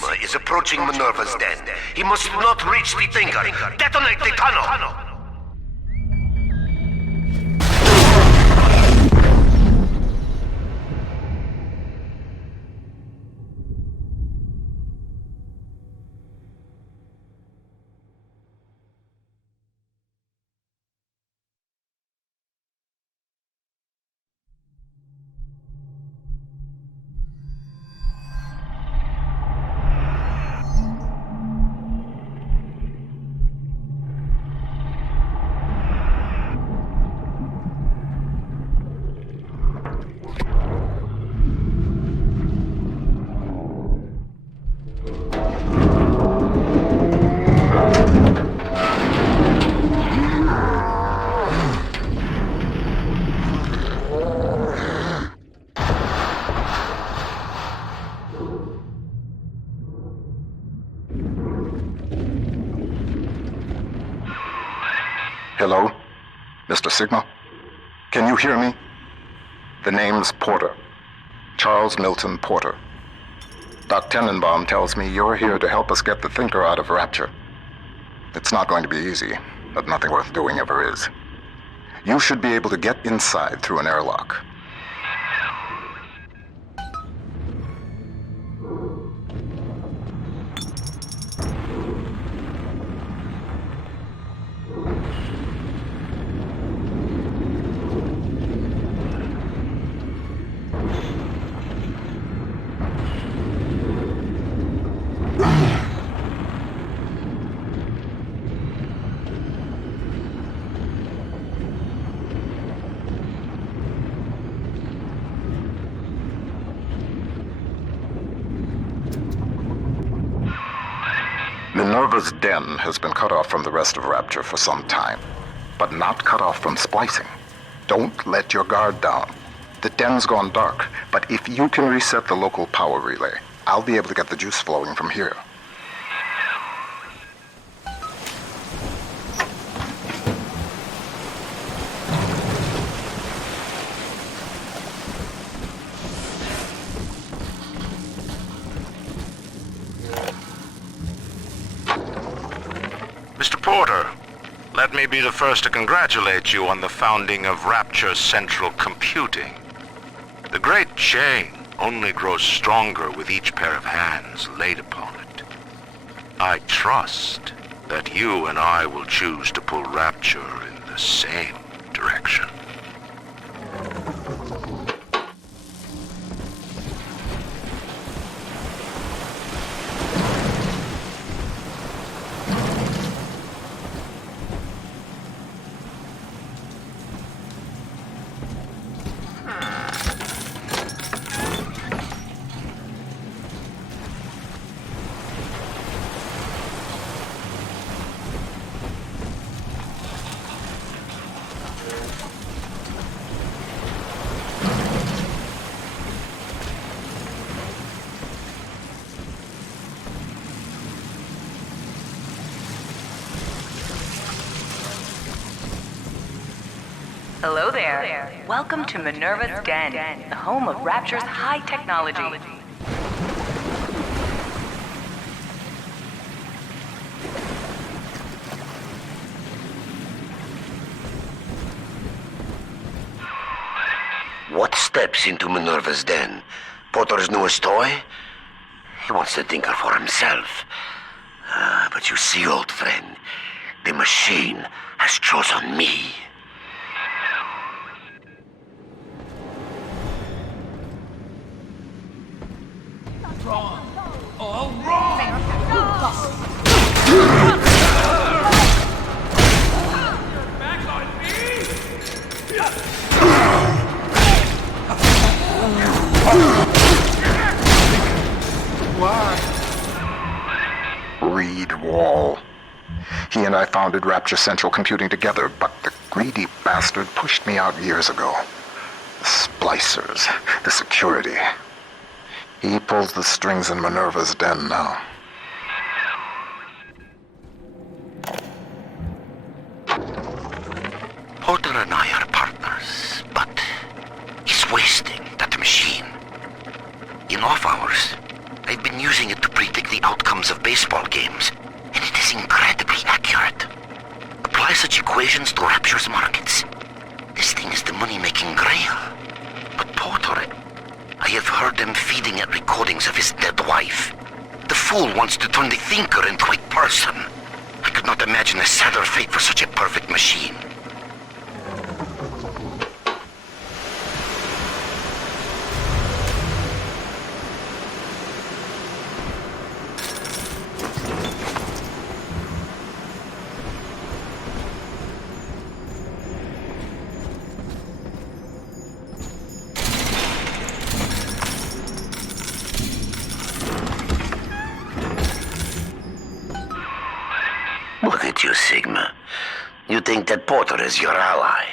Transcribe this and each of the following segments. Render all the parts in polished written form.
Sigma is approaching Minerva's den. He must not reach the Thinker. Detonate the tunnel! Hello? Mr. Sigma? Can you hear me? The name's Porter. Charles Milton Porter. Doc Tenenbaum tells me you're here to help us get the Thinker out of Rapture. It's not going to be easy, but nothing worth doing ever is. You should be able to get inside through an airlock. Minerva's den has been cut off from the rest of Rapture for some time, but not cut off from splicing. Don't let your guard down. The den's gone dark, but if you can reset the local power relay, I'll be able to get the juice flowing from here. Mr. Porter, let me be the first to congratulate you on the founding of Rapture Central Computing. The great chain only grows stronger with each pair of hands laid upon it. I trust that you and I will choose to pull Rapture in the same direction. Hello there. Welcome to Minerva's Den, the home of Rapture's high technology. What steps into Minerva's den? Porter's newest toy? He wants the Thinker for himself. But you see, old friend, the machine has chosen me. Reed Wall. He and I founded Rapture Central Computing together, but the greedy bastard pushed me out years ago. The splicers, the security. He pulls the strings in Minerva's den now. Porter and I are partners, but he's wasting that machine. In off hours, I've been using it to predict predict the outcomes of baseball games, and it is incredibly accurate. Apply such equations to Rapture's markets. This thing is the money-making grail. But Porter, I have heard them feeding it recordings of his dead wife. The fool wants to turn the thinker into a person. I could not imagine a sadder fate for such a perfect machine. Look at you, Sigma. You think that Porter is your ally,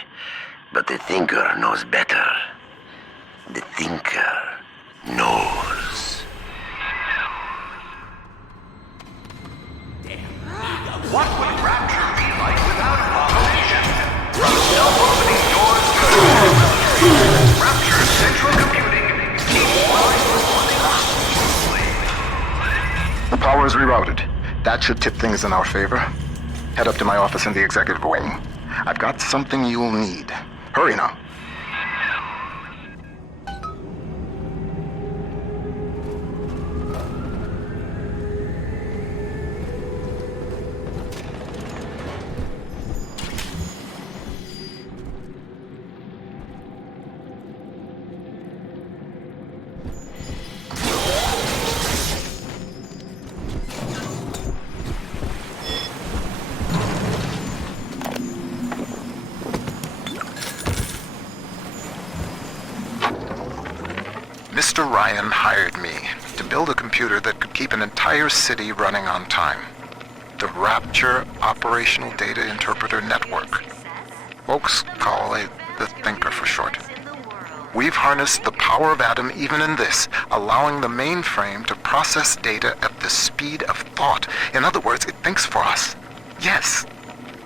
but the Thinker knows better. The Thinker knows. What would Rapture be like without abomination? Self-opening doors to the military. Rapture Central Computing keeps The power is rerouted. That should tip things in our favor. Head up to my office in the executive wing. I've got something you'll need. Hurry now. Mr. Ryan hired me to build a computer that could keep an entire city running on time. The Rapture Operational Data Interpreter Network. Folks call it the Thinker for short. We've harnessed the power of Atom even in this, allowing the mainframe to process data at the speed of thought. In other words, it thinks for us. Yes.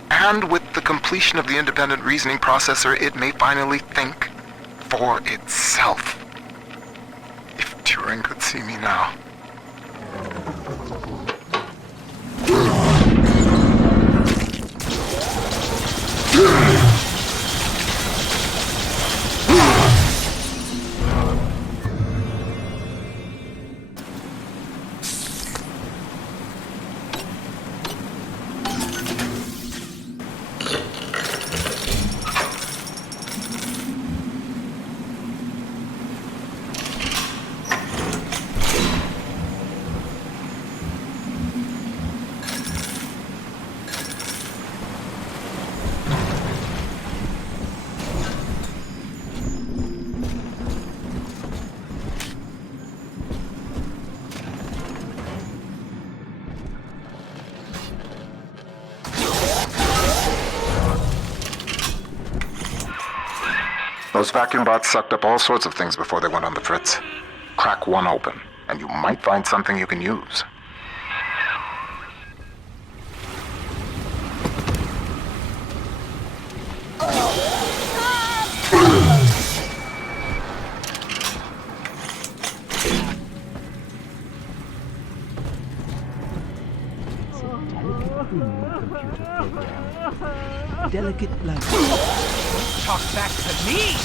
And with the completion of the independent reasoning processor, it may finally think for itself. If Turing could see me now. Those vacuum bots sucked up all sorts of things before they went on the fritz. Crack one open, and you might find something you can use. Delicate language. Talk back to me!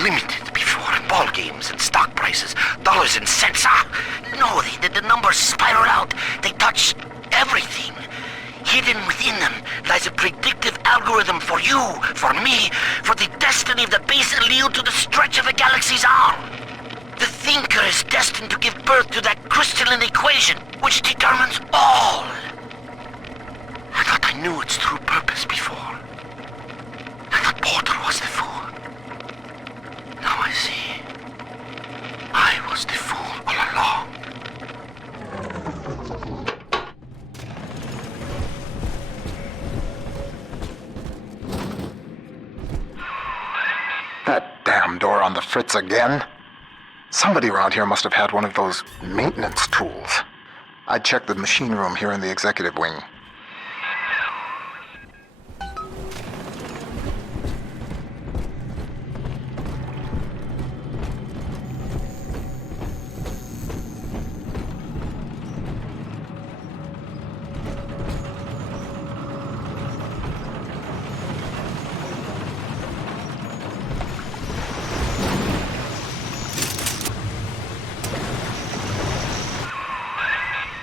Limited before. Ball games and stock prices, dollars and cents. No, the numbers spiral out. They touch everything. Hidden within them lies a predictive algorithm for you, for me, for the destiny of the base allele to the stretch of a galaxy's arm. The Thinker is destined to give birth to that crystalline equation, which determines all. I thought I knew its true purpose before. I thought Porter was the fool. Now I see. I was the fool all along. That damn door on the fritz again? Somebody around here must have had one of those maintenance tools. I'd check the machine room here in the executive wing.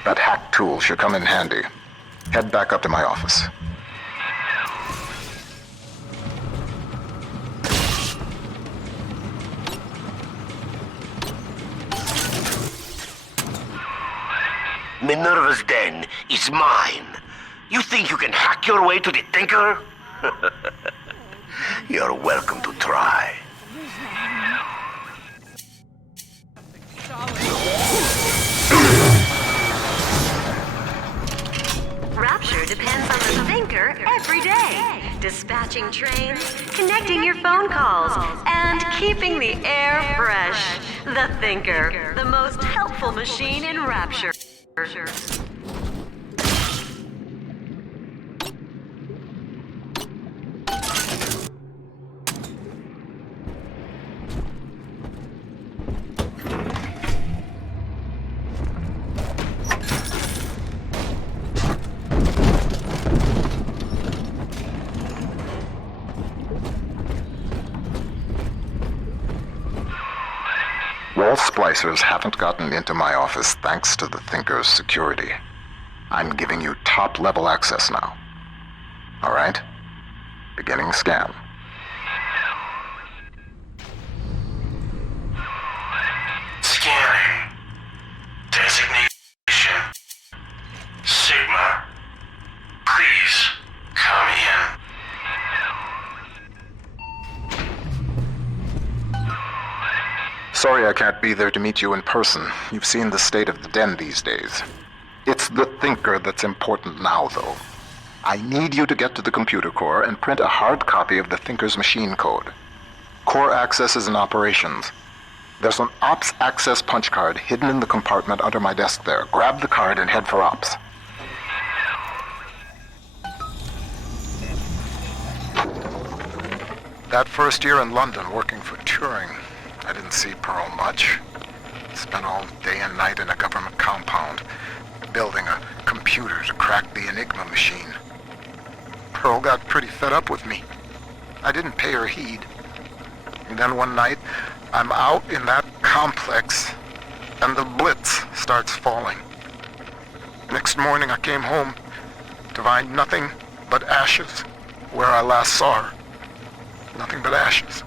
That hack tool should come in handy. Head back up to my office. Minerva's den is mine. You think you can hack your way to the Thinker? You're welcome to try. Rapture depends on the Thinker every day. Dispatching trains, connecting your phone calls, and keeping the air fresh. The Thinker, the most helpful machine in Rapture. Wall splicers haven't gotten into my office thanks to the Thinker's security. I'm giving you top-level access now. All right? Beginning scan. Scanning. Designation. Sigma. Please, come in. Sorry I can't be there to meet you in person. You've seen the state of the den these days. It's the Thinker that's important now, though. I need you to get to the computer core and print a hard copy of the Thinker's machine code. Core access is in operations. There's an Ops access punch card hidden in the compartment under my desk there. Grab the card and head for Ops. That first year in London working for Turing, I didn't see Pearl much. Spent all day and night in a government compound, building a computer to crack the Enigma machine. Pearl got pretty fed up with me. I didn't pay her heed. And then one night, I'm out in that complex, and the Blitz starts falling. Next morning I came home to find nothing but ashes where I last saw her. Nothing but ashes.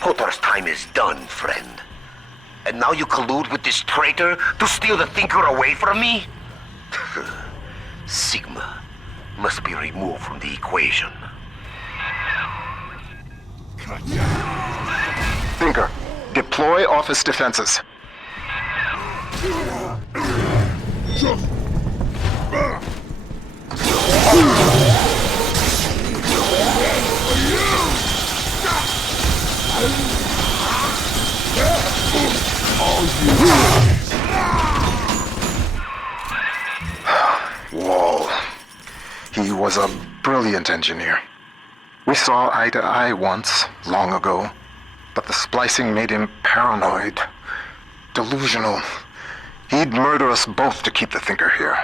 Potter's time is done, friend. And now you collude with this traitor to steal the Thinker away from me? Sigma must be removed from the equation. Thinker, deploy office defenses. Wall. He was a brilliant engineer. We saw eye to eye once, long ago, but the splicing made him paranoid. delusional. He'd murder us both to keep the Thinker here.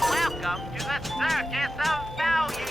Welcome to the Circus of Value!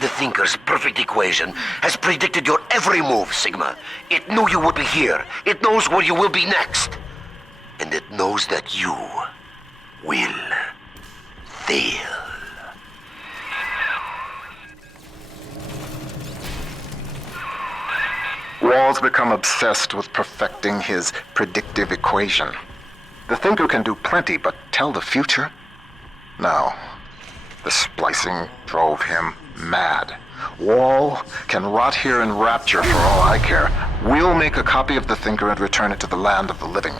The Thinker's perfect equation has predicted your every move, Sigma. It knew you would be here. It knows where you will be next. And it knows that you will fail. Wall's become obsessed with perfecting his predictive equation. The Thinker can do plenty, but tell the future? No. The splicing drove him mad. Wall can rot here in Rapture for all I care. We'll make a copy of the Thinker and return it to the land of the living.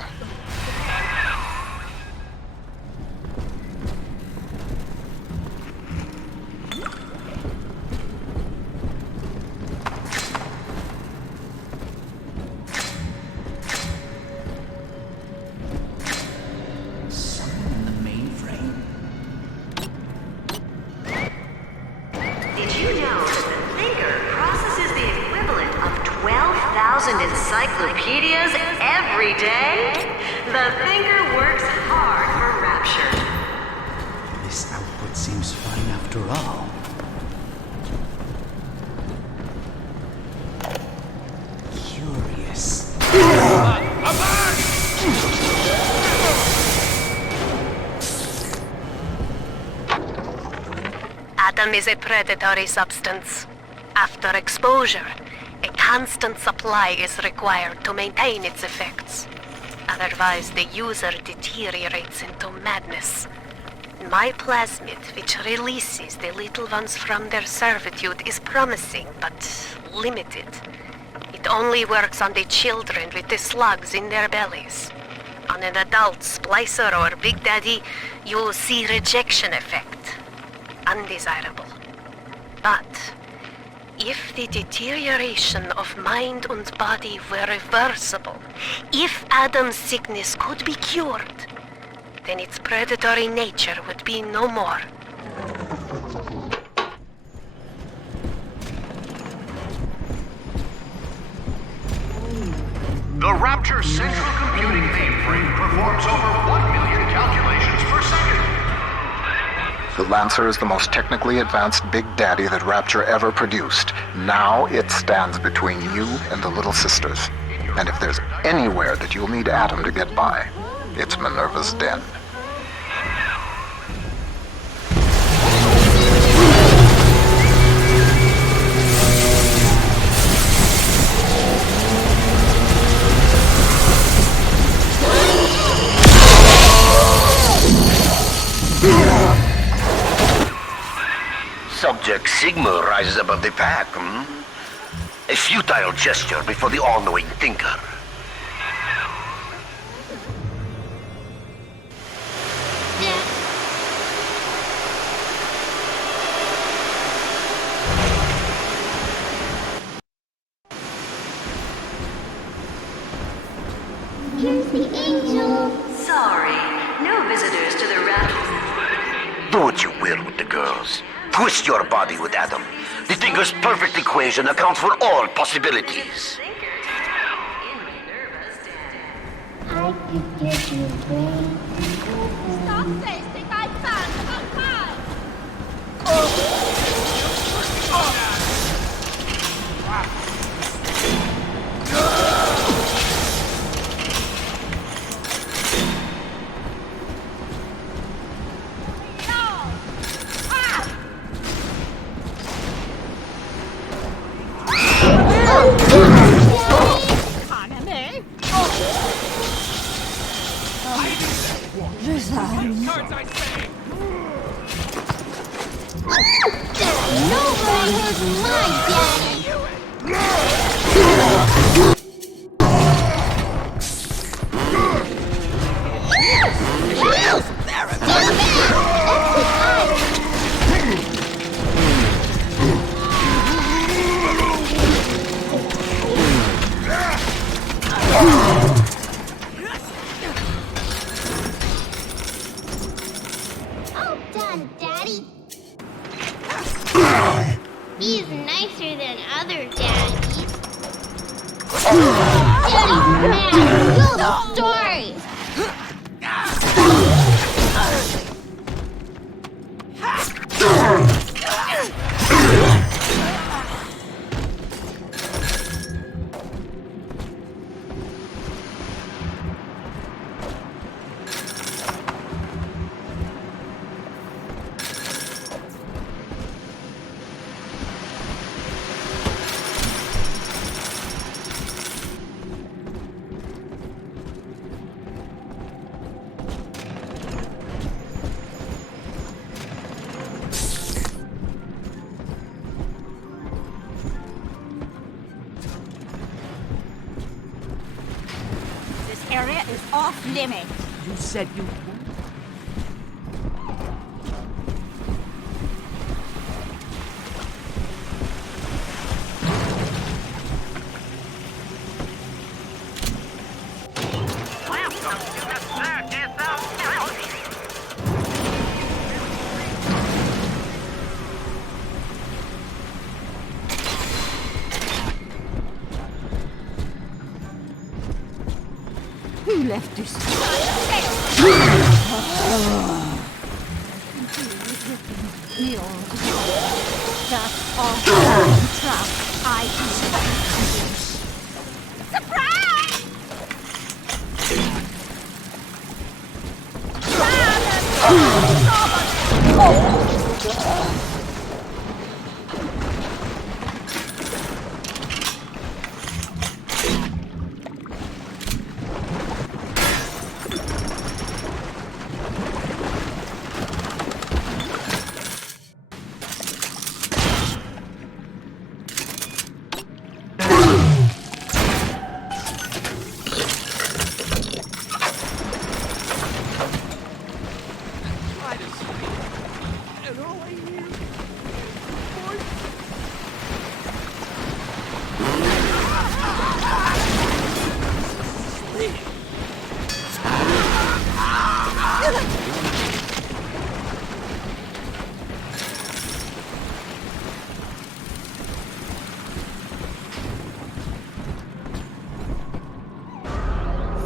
Someone in the mainframe? Did you know that the Thinker processes the equivalent of 12,000 encyclopedias every day? The Thinker works hard for Rapture. This output seems fine after all. Curious. Atom is a predatory substance. After exposure, a constant supply is required to maintain its effects. Otherwise, the user deteriorates into madness. My plasmid, which releases the little ones from their servitude, is promising, but limited. It only works on the children with the slugs in their bellies. On an adult splicer or Big Daddy, you'll see rejection effect. Undesirable. But if the deterioration of mind and body were reversible, if Adam's sickness could be cured, then its predatory nature would be no more. The Rapture Central Computing Mainframe performs over 1 million calculations per second. The Lancer is the most technically advanced Big Daddy that Rapture ever produced. Now it stands between you and the Little Sisters. And if there's anywhere that you'll need Adam to get by, it's Minerva's den. Subject Sigma rises above the pack, A futile gesture before the all-knowing Thinker. Here's the angel. Sorry, no visitors to the Rapture. Do what you will with the girls. Twist your body with Adam. The Thinker's perfect equation accounts for all possibilities. I could get you away. Stop tasting my Cards, I say! Nobody hurts my daddy! All done, Daddy. He's nicer than other daddies. Daddy's mad. Tell the story. This area is off limit. You said you would. Who left this? That's all trap I use. Surprise!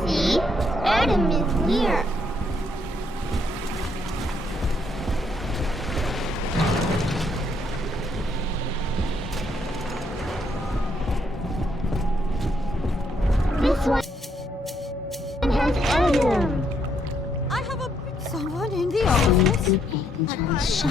See? Adam is near. This one has Adam. I have someone in the office.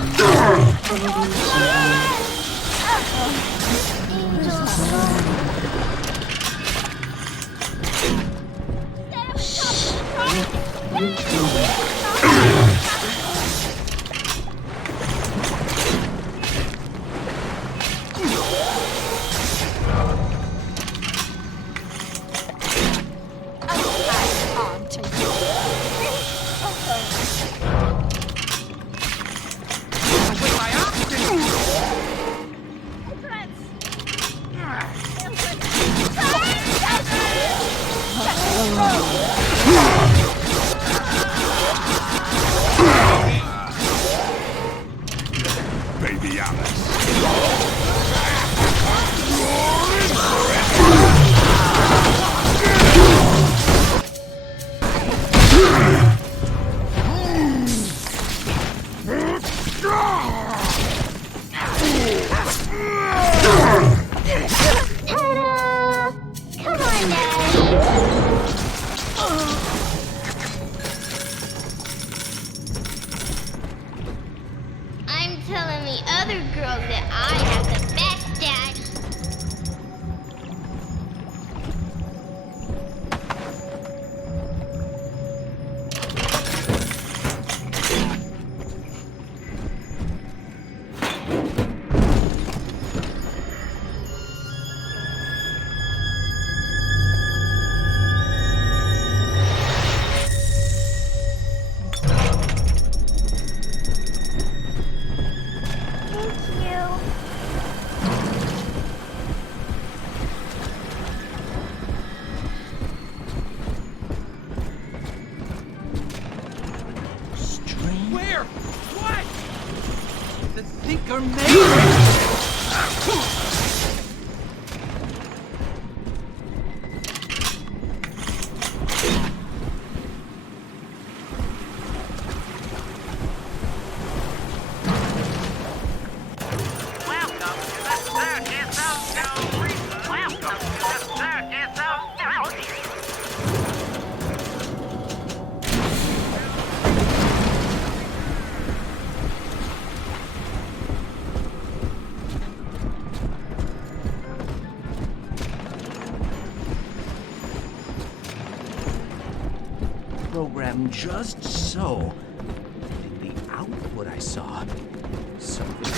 proves that I have the best daddy. Where? What? The Thinker made it! Program just so. The output I saw. Something.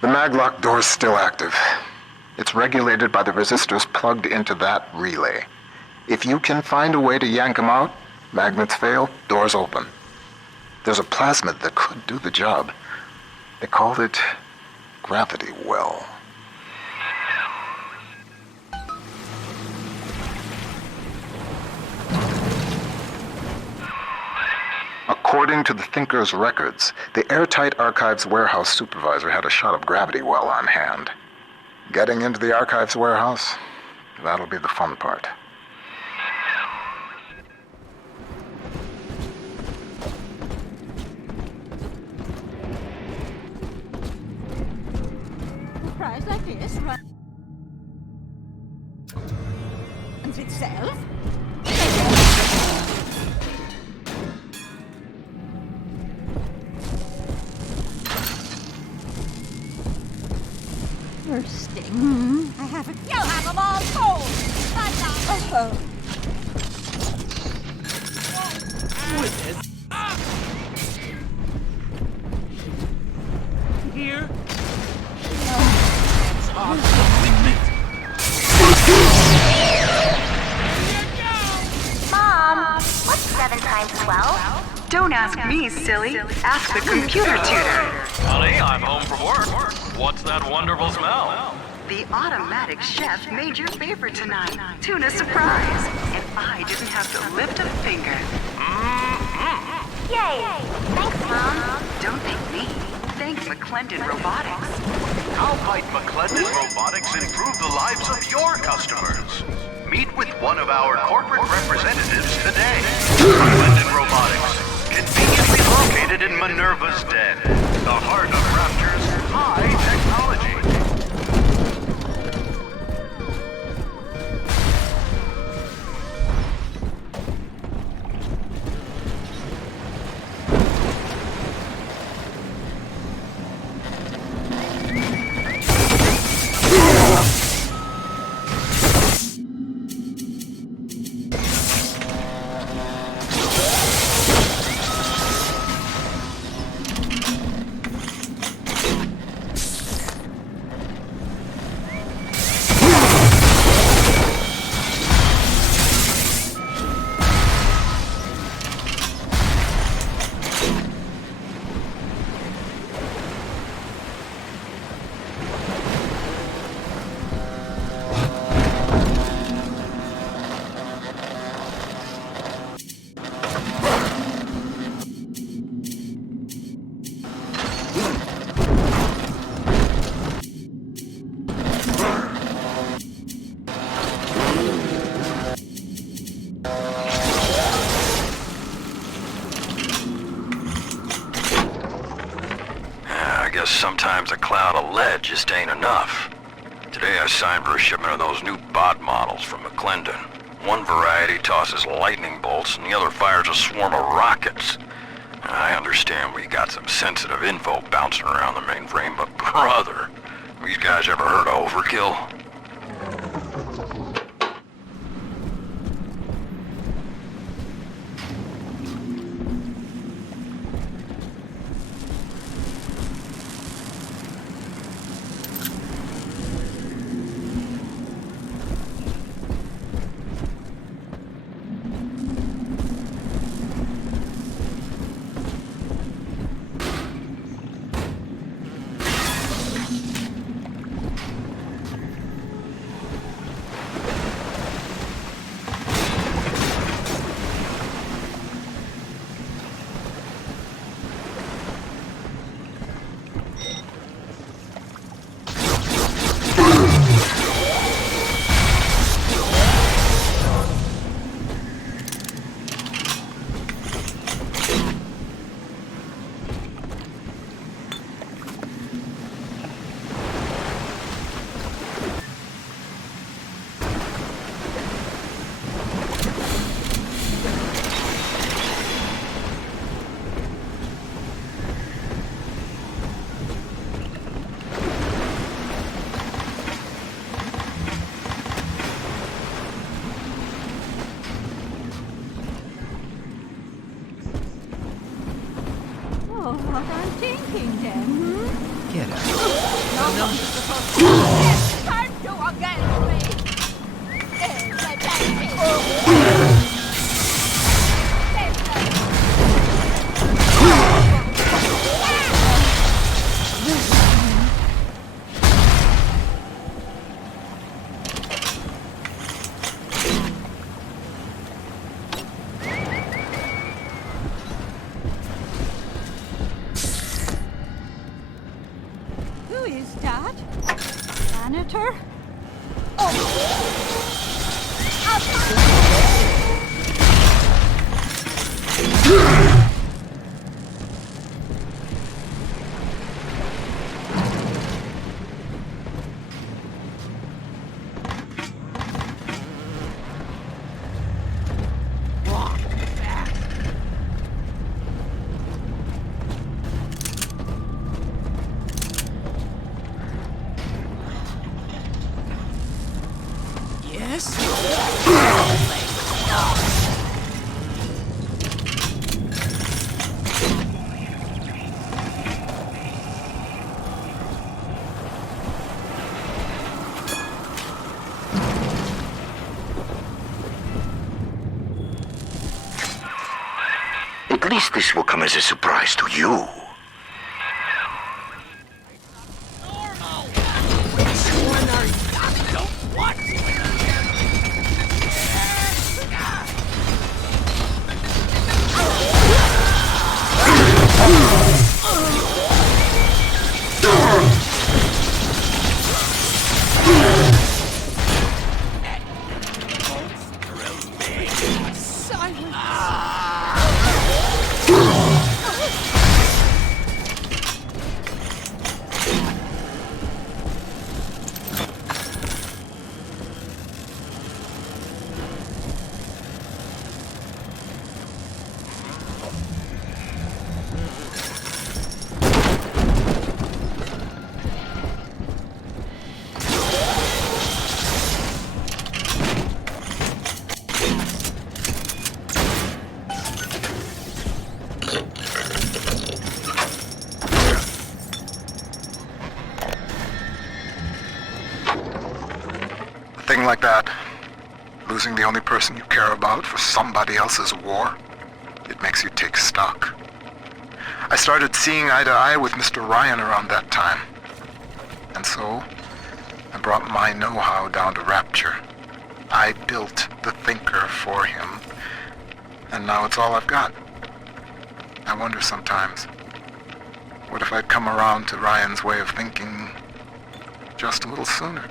The maglock door's still active. It's regulated by the resistors plugged into that relay. If you can find a way to yank them out, magnets fail, doors open. There's a plasmid that could do the job. They called it gravity well. According to the Thinker's records, the airtight archives warehouse supervisor had a shot of gravity well on hand. Getting into the archives warehouse, that'll be the fun part. A prize like this runs itself. Bursting. I haven't. You'll have them all cold. Witness. Here. Hands off the equipment. Mom, what's 7 times 12? Don't ask me, silly. Ask the computer tutor. Honey, I'm home from work. What's that wonderful smell? The automatic chef made your favorite tonight. Tuna surprise. And I didn't have to lift a finger. Yay! Thanks, Mom. Don't thank me. Thank McClendon Robotics. How might McClendon Robotics improve the lives of your customers? Meet with one of our corporate representatives today. McClendon Robotics, conveniently located in Minerva's Den, the heart of Rapture's high technology. Sometimes a cloud of lead just ain't enough. Today I signed for a shipment of those new bot models from McClendon. One variety tosses lightning bolts and the other fires a swarm of rockets. I understand we got some sensitive info bouncing around the mainframe, but brother, these guys ever heard of overkill? Oh, what I'm thinking then, hmm? Get out. No one's supposed to yes, can't do against me. Who is that? Janitor? At least this will come as a surprise to you. Thing like that, losing the only person you care about for somebody else's war, it makes you take stock. I started seeing eye to eye with Mr. Ryan around that time. And so, I brought my know-how down to Rapture. I built the Thinker for him, and now it's all I've got. I wonder sometimes, what if I'd come around to Ryan's way of thinking just a little sooner?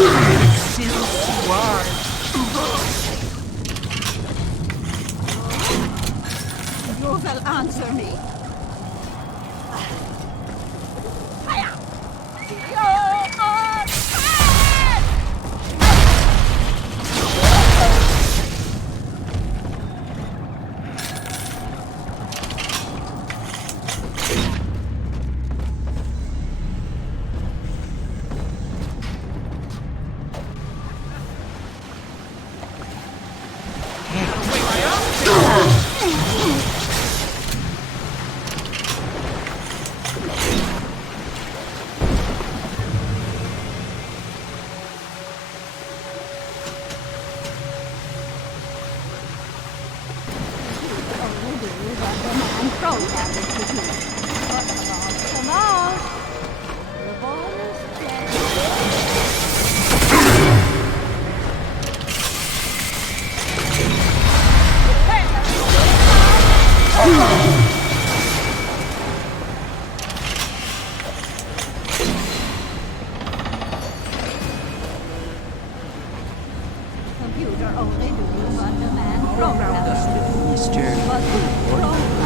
Still sword. You will answer me. Computer only do what the man programmed us to do, mister. But who programmed?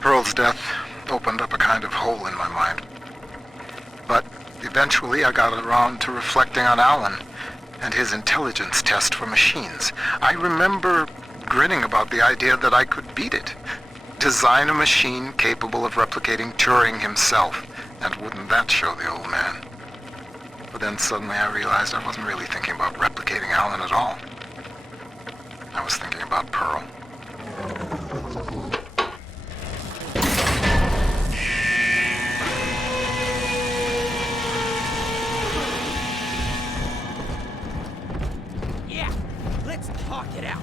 Pearl's death opened up a kind of hole in my mind. But eventually I got around to reflecting on Alan and his intelligence test for machines. I remember grinning about the idea that I could beat it. Design a machine capable of replicating Turing himself. And wouldn't that show the old man? But then suddenly I realized I wasn't really thinking about replicating Alan at all. I was thinking about Pearl. Yeah, let's talk it out.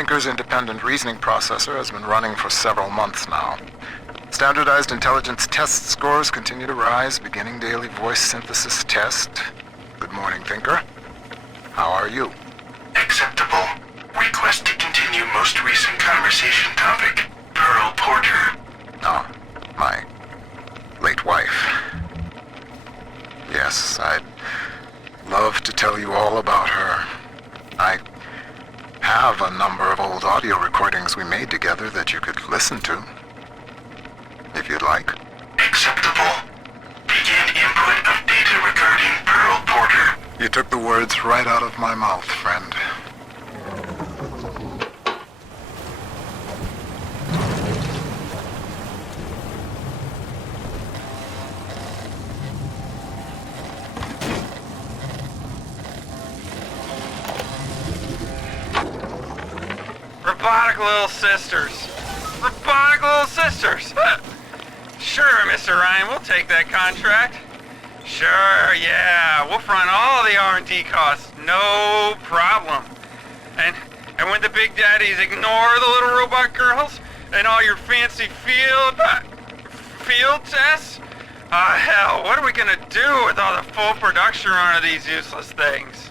Thinker's independent reasoning processor has been running for several months now. Standardized intelligence test scores continue to rise, beginning daily voice synthesis test. Good morning, Thinker. How are you? Acceptable. Request to continue most recent conversation topic. Pearl Porter. Oh, my late wife. Yes, I'd love to tell you all about her. I have a number of old audio recordings we made together that you could listen to, if you'd like. Acceptable. Begin input of data regarding Pearl Porter. You took the words right out of my mouth, friend. Robotic little sisters. Robotic little sisters. Sure, Mr. Ryan, we'll take that contract. Sure, yeah, we'll front all the R&D costs, no problem. And when the big daddies ignore the little robot girls and all your fancy field tests, hell, what are we gonna do with all the full production run of these useless things?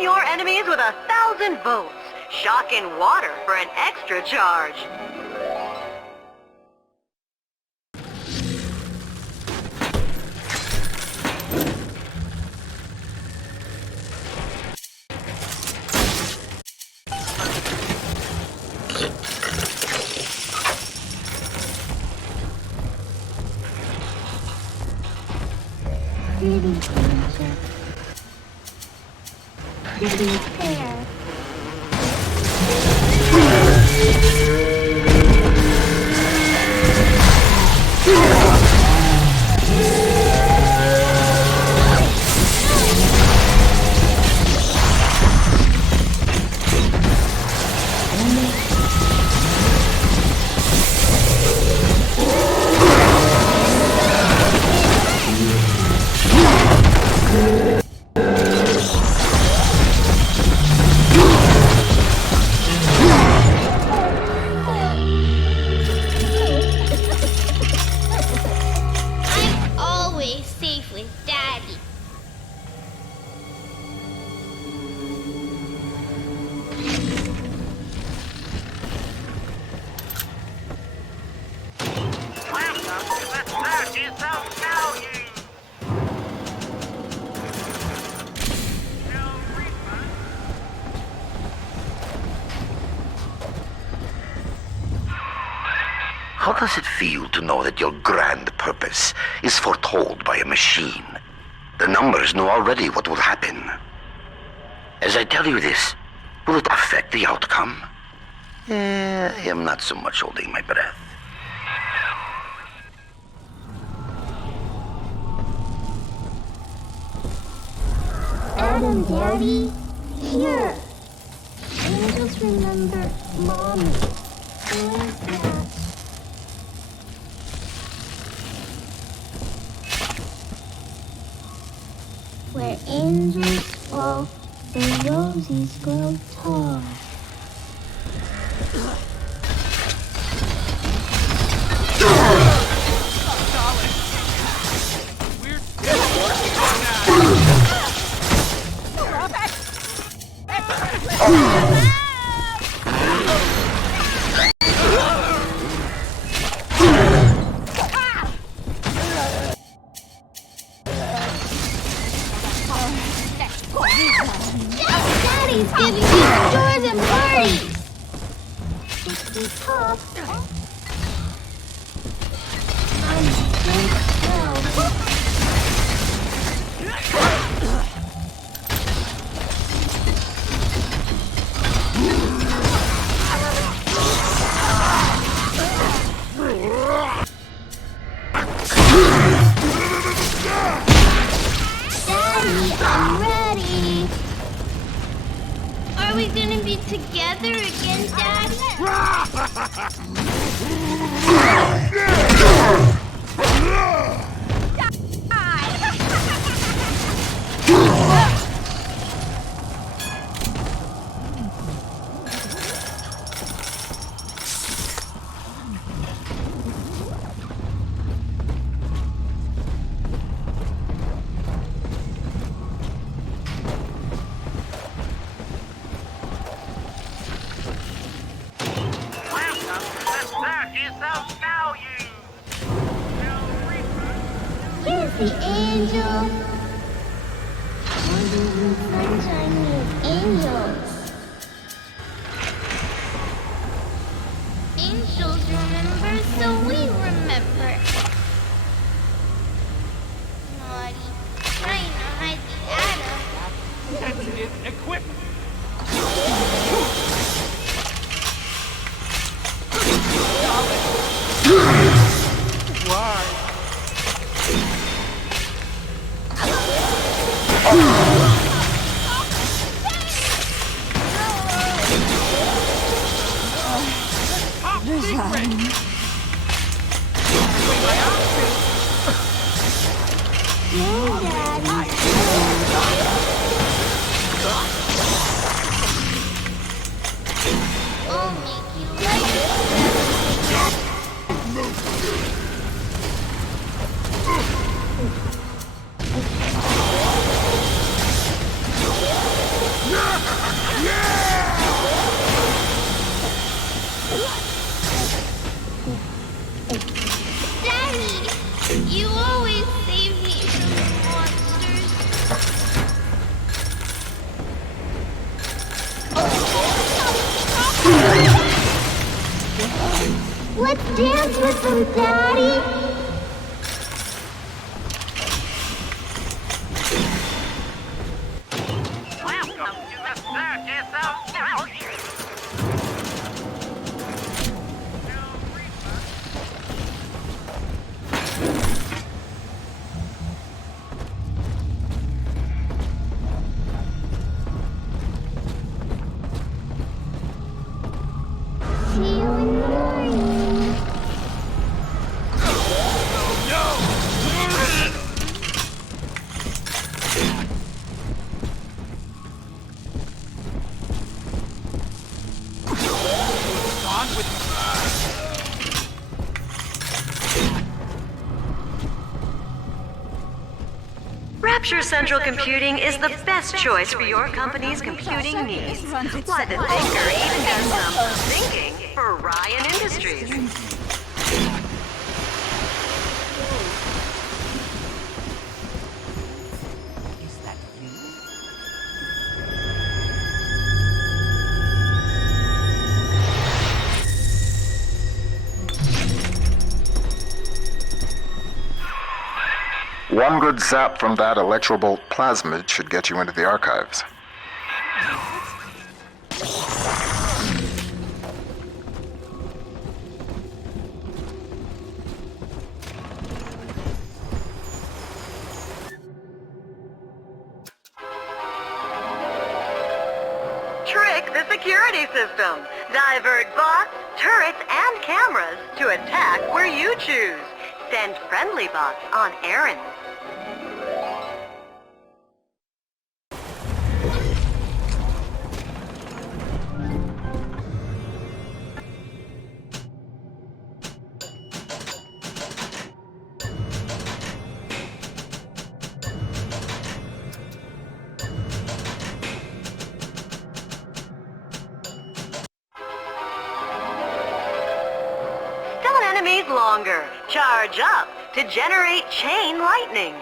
Your enemies with 1,000 votes. Shock in water for an extra charge. Pretty hair. How does it feel to know that your grand purpose is foretold by a machine? The numbers know already what will happen. As I tell you this, will it affect the outcome? I am not so much holding my breath. Adam, Daddy, here. Angels remember Mommy. And Dad. Where angels fall, the roses grow tall. be tough. Daddy, I'm ready. Are we gonna be together again, Daddy? Here's the angel. Wonder when sunshine means angels. Angels remember, so we remember. Naughty, trying to hide the atom. Sensitive equipment. Why? No, Daddy. I'll make you like it. Daddy, you always save me from the monsters. Let's dance with them, Daddy. See you in the morning. Rapture Central Computing is the best choice for your company's computing needs. Why, the Thinker even does some thinking for Ryan Industries. One good zap from that electrobolt plasmid should get you into the archives. Trick the security system. Divert bots, turrets, and cameras to attack where you choose. Send friendly bots on errands. Stun enemies longer. Charge up to generate chain lightning.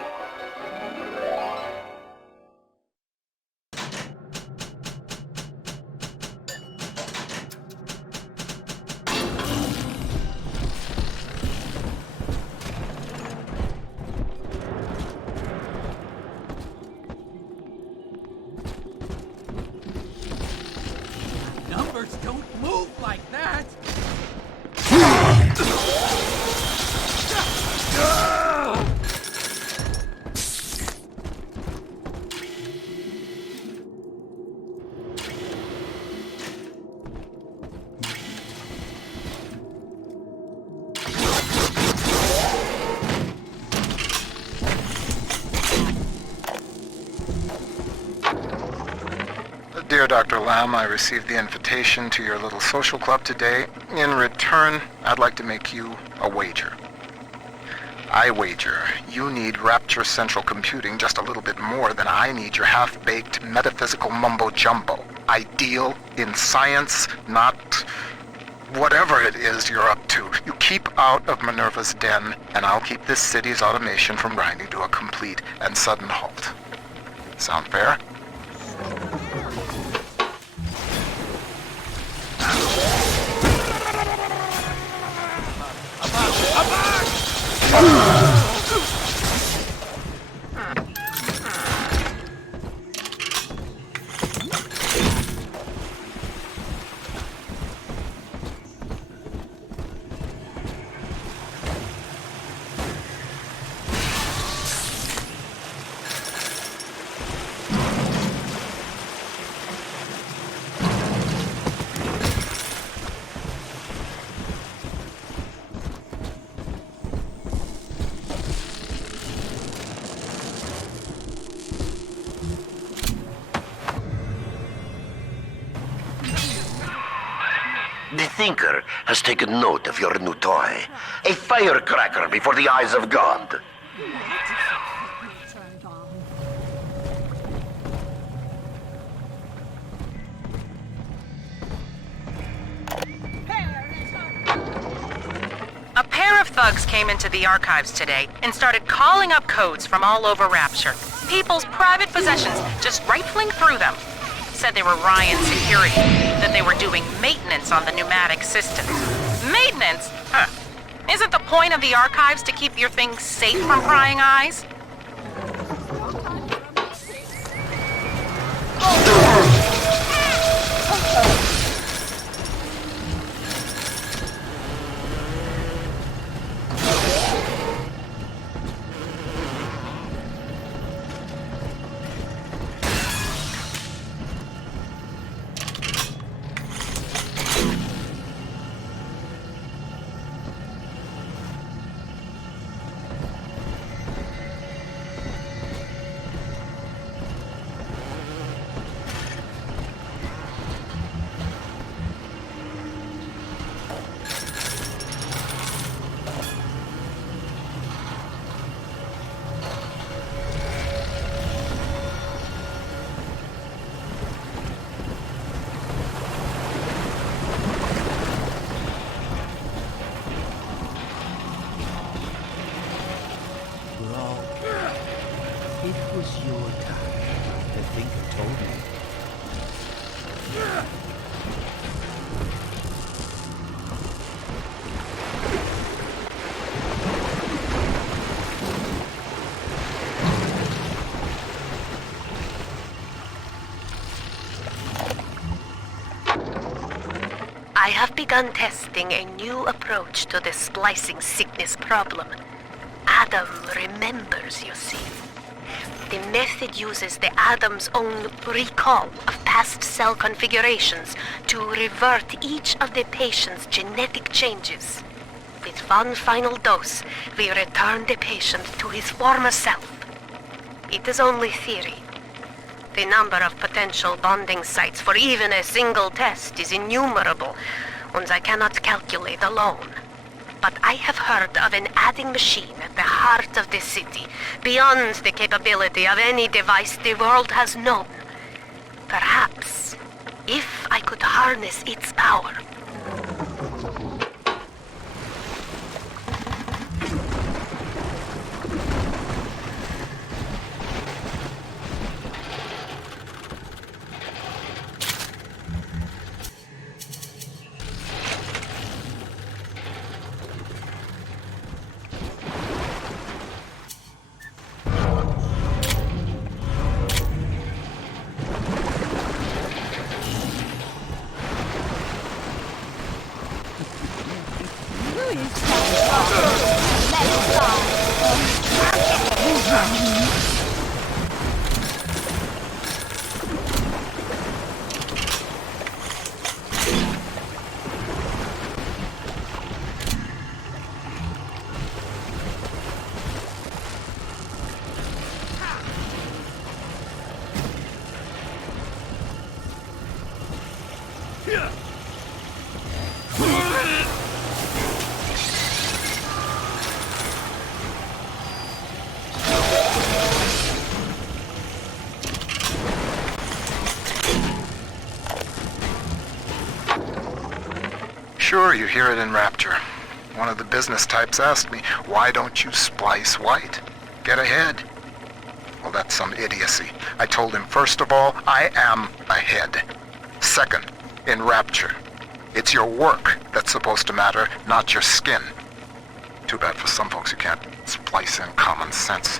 Dr. Lamb. I received the invitation to your little social club today. In return, I'd like to make you a wager. I wager you need Rapture Central Computing just a little bit more than I need your half-baked metaphysical mumbo-jumbo. Ideal in science, not whatever it is you're up to. You keep out of Minerva's den, and I'll keep this city's automation from grinding to a complete and sudden halt. Sound fair? The Thinker has taken note of your new toy. A firecracker before the eyes of God. A pair of thugs came into the archives today and started calling up codes from all over Rapture. People's private possessions, just rifling through them. Said they were Ryan security, that they were doing maintenance on the pneumatic systems. Maintenance? Huh. Isn't the point of the archives to keep your things safe from prying eyes? It was your time. The Thinker told me. I have begun testing a new approach to the splicing sickness problem. Adam remembers, you see. The method uses the Adam's own recall of past cell configurations to revert each of the patient's genetic changes. With one final dose, we return the patient to his former self. It is only theory. The number of potential bonding sites for even a single test is innumerable, and I cannot calculate alone. But I have heard of an adding machine at the heart of this city, beyond the capability of any device the world has known. Perhaps, if I could harness its power. Sure, you hear it in Rapture. One of the business types asked me, why don't you splice white? Get ahead. Well, that's some idiocy. I told him, first of all, I am ahead. Second, in Rapture, it's your work that's supposed to matter, not your skin. Too bad for some folks who can't splice in common sense.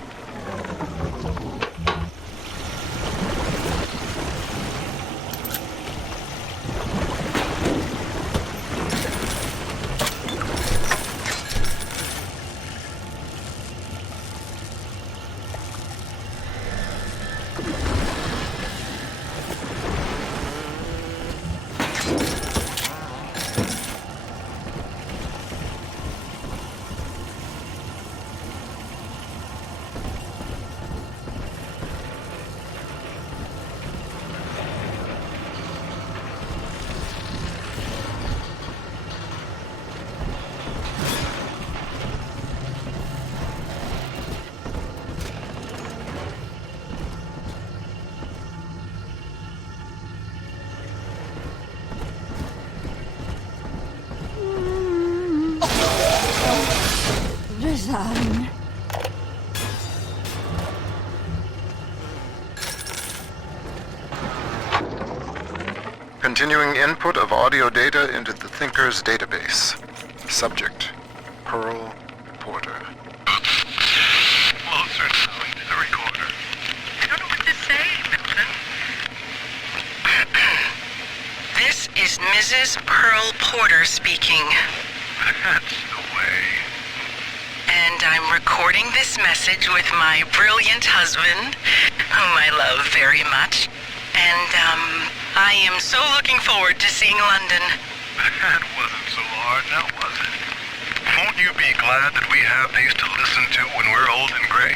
Resign. Continuing input of audio data into the Thinker's database. Subject, Pearl Porter. Closer now into the recorder. I don't know what to say, Milton. This is Mrs. Pearl Porter speaking. That's the way. And I'm recording this message with my brilliant husband, whom I love very much. And, I am so looking forward to seeing London. That wasn't so hard, now was it? Won't you be glad that we have these to listen to when we're old and gray?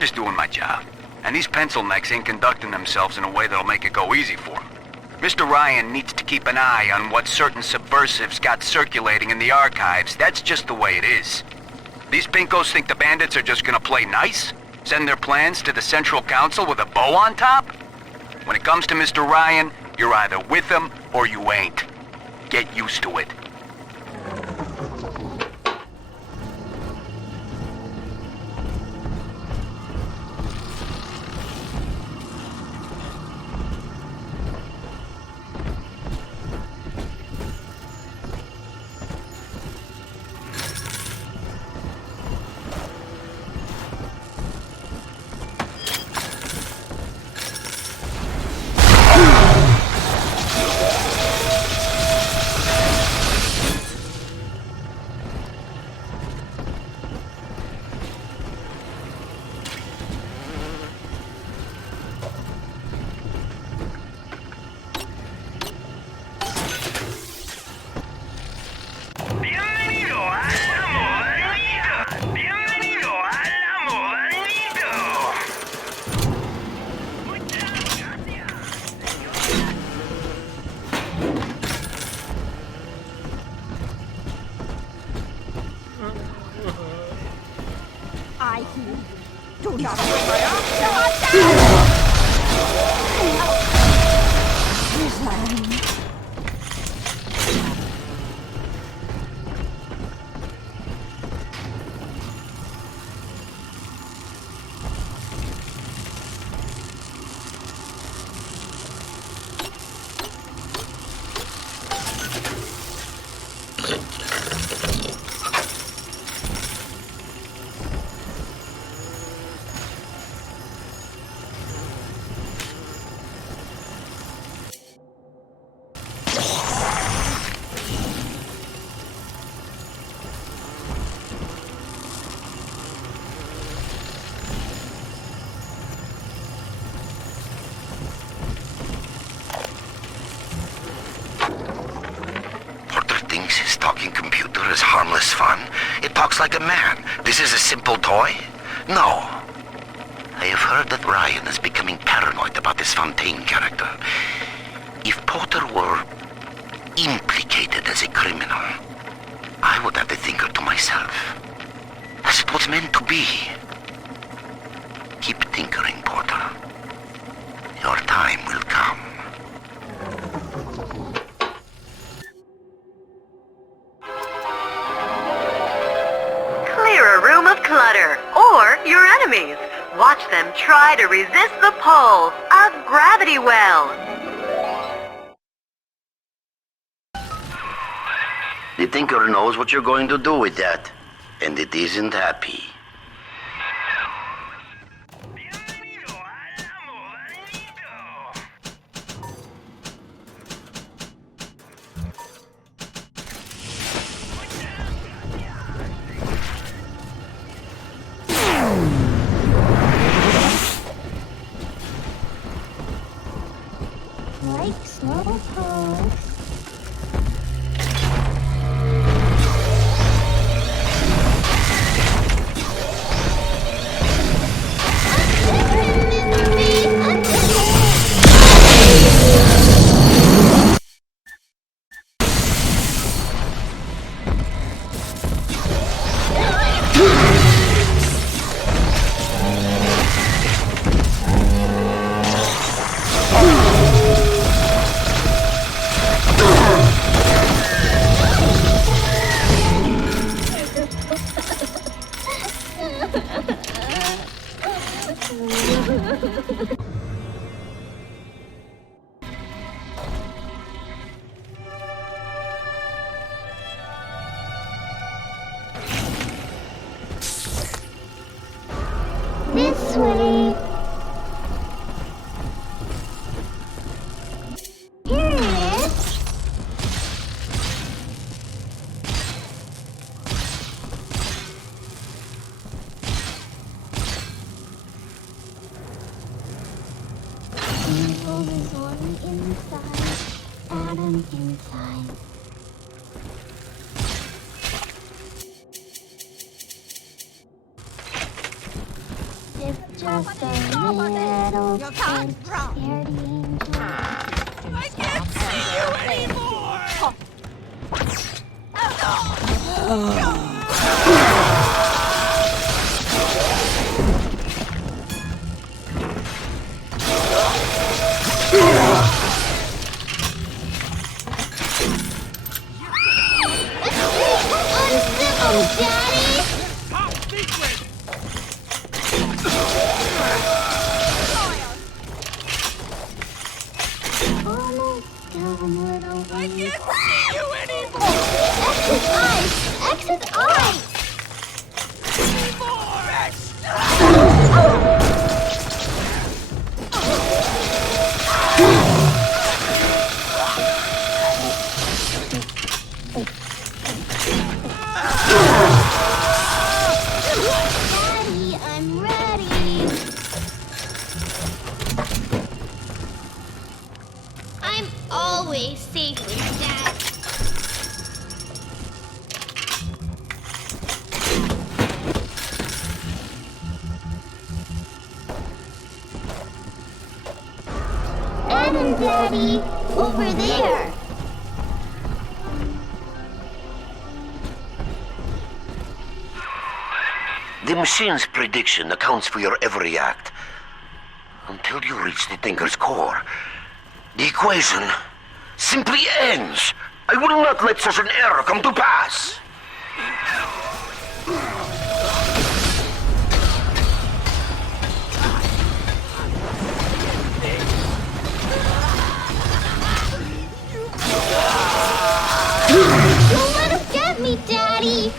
I'm just doing my job. And these pencil necks ain't conducting themselves in a way that'll make it go easy for them. Mr. Ryan needs to keep an eye on what certain subversives got circulating in the archives. That's just the way it is. These pinkos think the bandits are just gonna play nice? Send their plans to the Central Council with a bow on top? When it comes to Mr. Ryan, you're either with him or you ain't. Get used to it. I hear you. Do not open my arms. Resign. Is harmless fun. It talks like a man. This is a simple toy? No. I have heard that Ryan is becoming paranoid about this Fontaine character. If Porter were implicated as a criminal, I would have the Thinker to myself. As it was meant to be. Keep tinkering, Porter. Your time will come. Clutter, or your enemies. Watch them try to resist the pull of Gravity Well. The Thinker knows what you're going to do with that, and it isn't happy. Like slow pulse. This way. Here it is. Evil is on the inside. Adam inside. If Just a little You can't run. I can't see you anymore! Uncivil, Daddy! Top secret! Almost done, little I can't see you anymore! X's eyes! X's eyes! Daddy, I'm ready. I'm always safe with Dad. Adam, Daddy, over there. The machine's prediction accounts for your every act. Until you reach the Thinker's core, the equation simply ends. I will not let such an error come to pass. Don't let us get me, Daddy!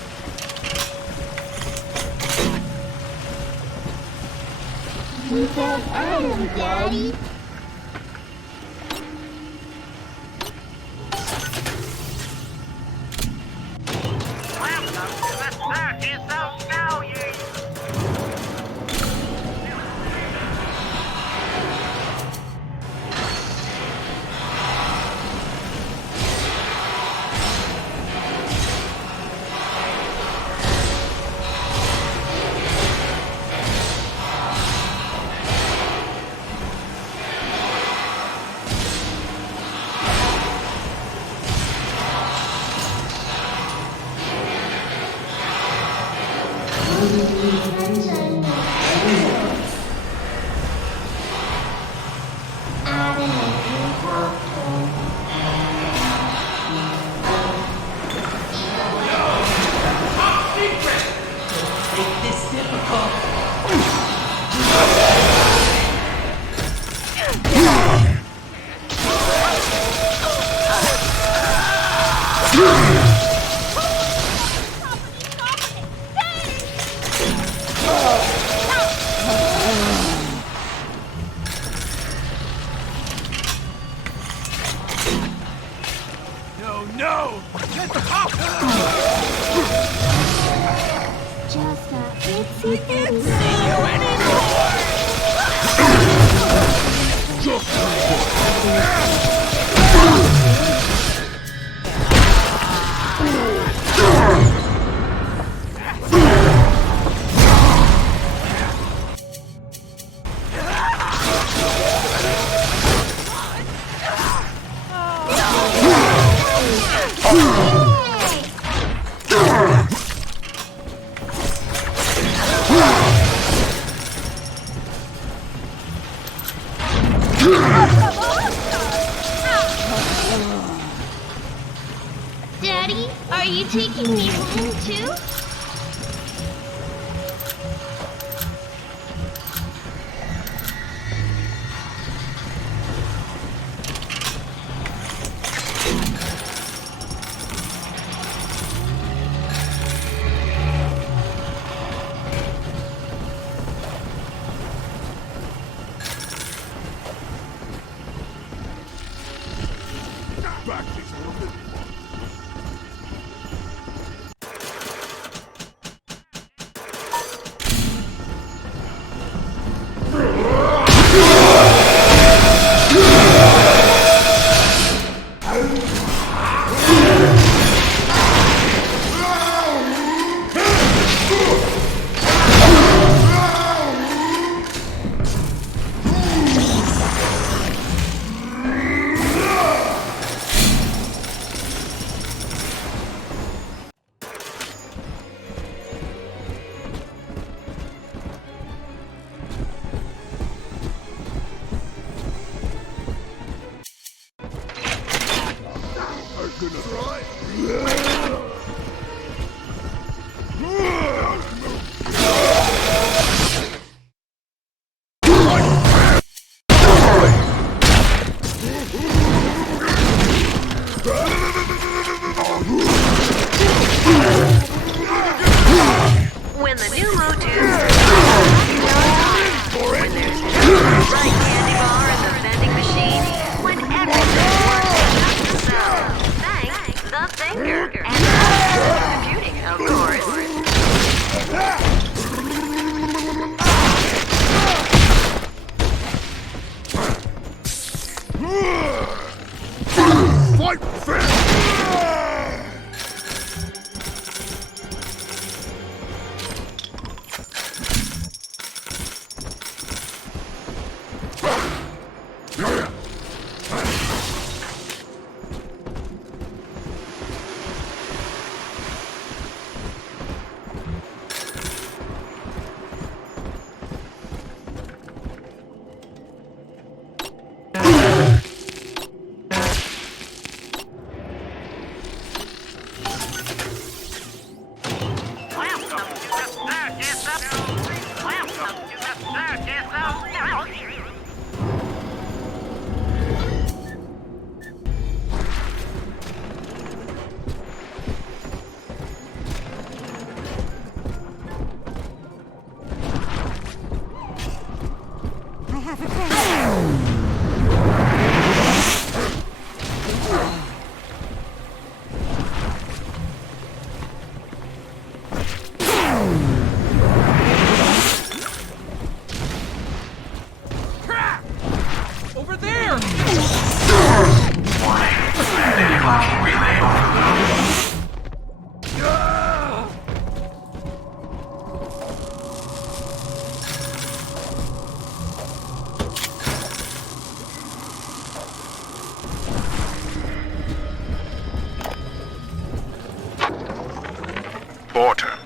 He says Adam, Daddy. No! Get the cop! Just a itsy I can't see you anymore! Daddy, are you taking me home too? Back, please, a little bit. have a question. Crap! Over there! Locking relay overload. Porter,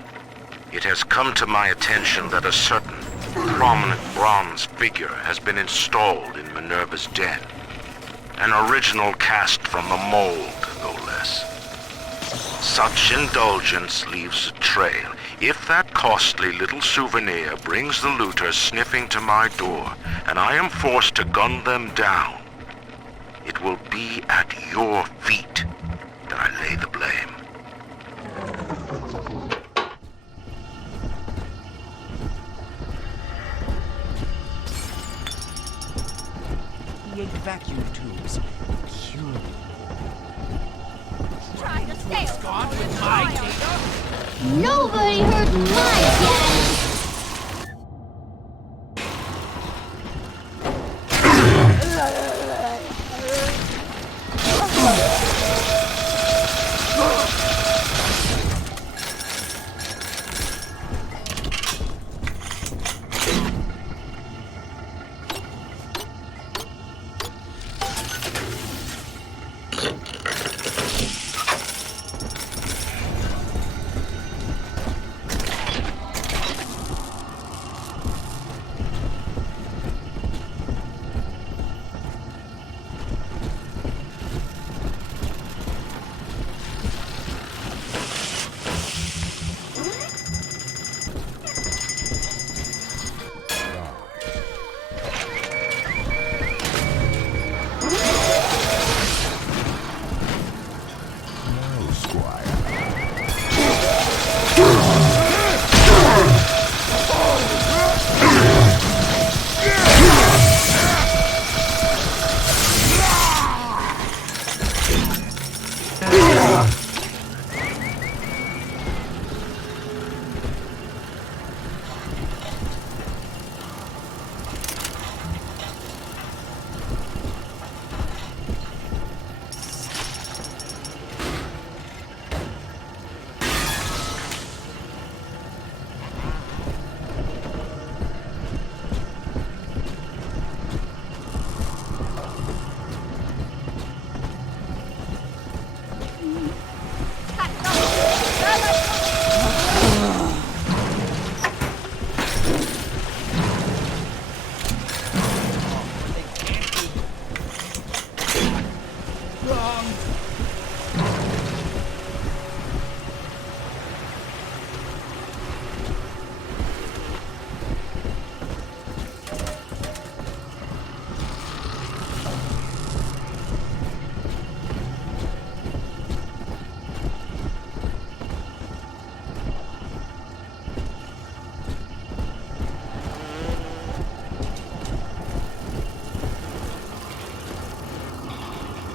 it has come to my attention that a certain prominent bronze figure has been installed in Minerva's den. An original cast from the mold, no less. Such indulgence leaves a trail. If that costly little souvenir brings the looters sniffing to my door, and I am forced to gun them down, it will be at your feet that I lay the blame. Create vacuum tubes. Pure. Try to stay Gone with my data? Nobody heard my daddy.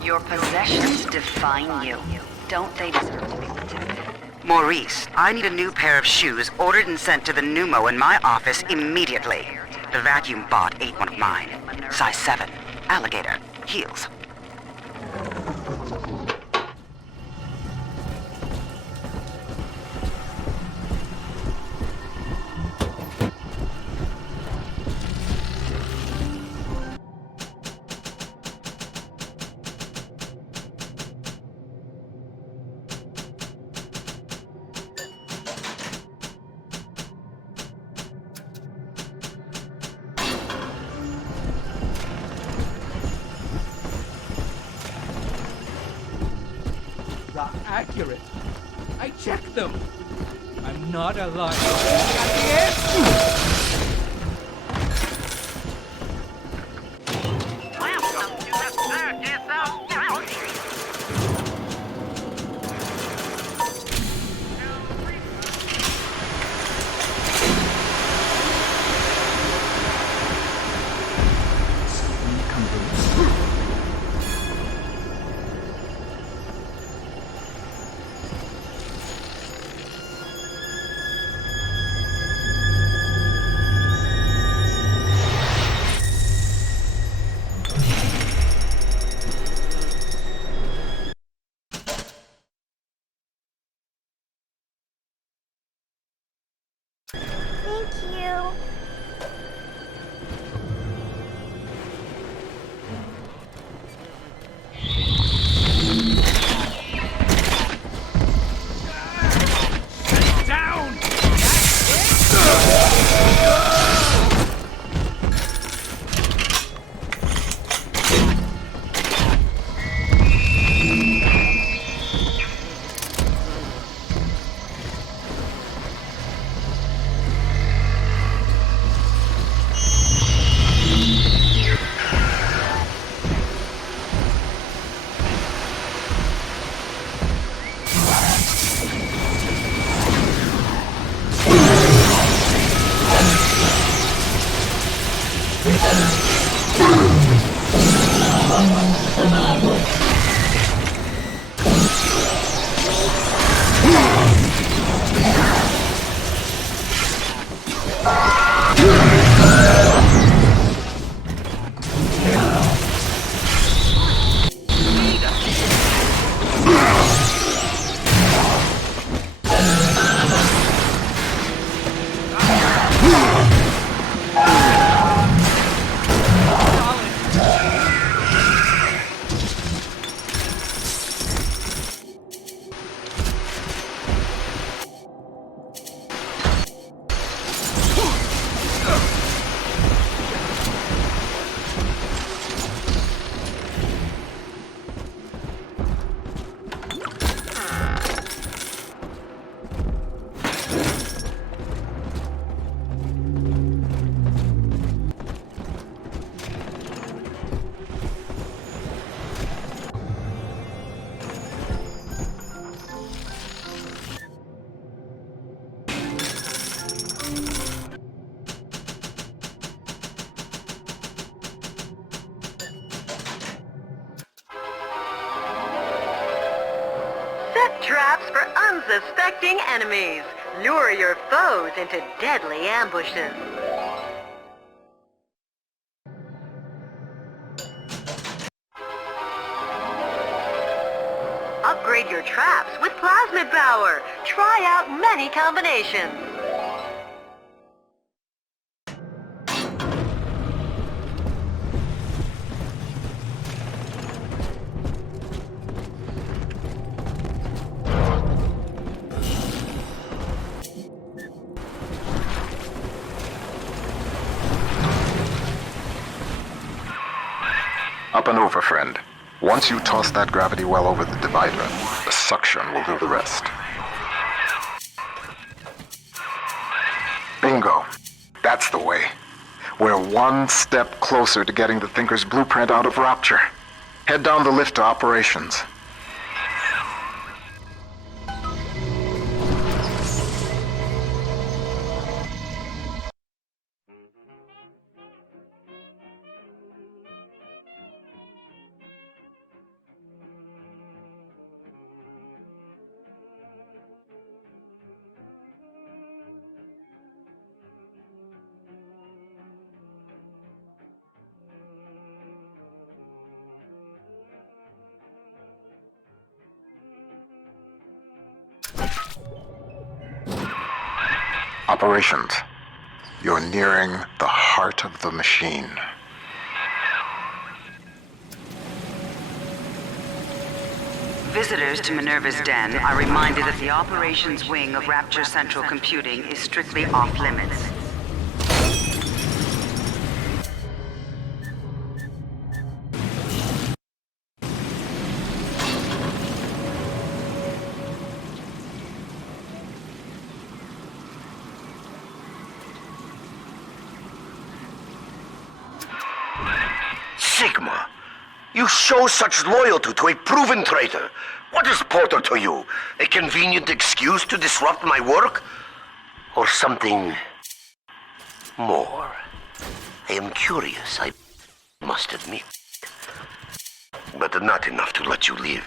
Your possessions define you. Don't they deserve to be protected? Maurice, I need a new pair of shoes ordered and sent to the pneumo in my office immediately. The vacuum bot ate one of mine. Size 7. Alligator. Heels. Accurate. I checked them. I'm not a liar. Got the answer. Traps for unsuspecting enemies. Lure your foes into deadly ambushes. Upgrade your traps with plasmid power. Try out many combinations. Up and over, friend. Once you toss that gravity well over the divider, the suction will do the rest. Bingo. That's the way. We're one step closer to getting the Thinker's blueprint out of Rapture. Head down the lift to operations. Operations. You're nearing the heart of the machine. Visitors to Minerva's den are reminded that the operations wing of Rapture Central Computing is strictly off-limits. Sigma, you show such loyalty to a proven traitor. What is Porter to you? A convenient excuse to disrupt my work? Or something more? I am curious, I must admit. But not enough to let you live.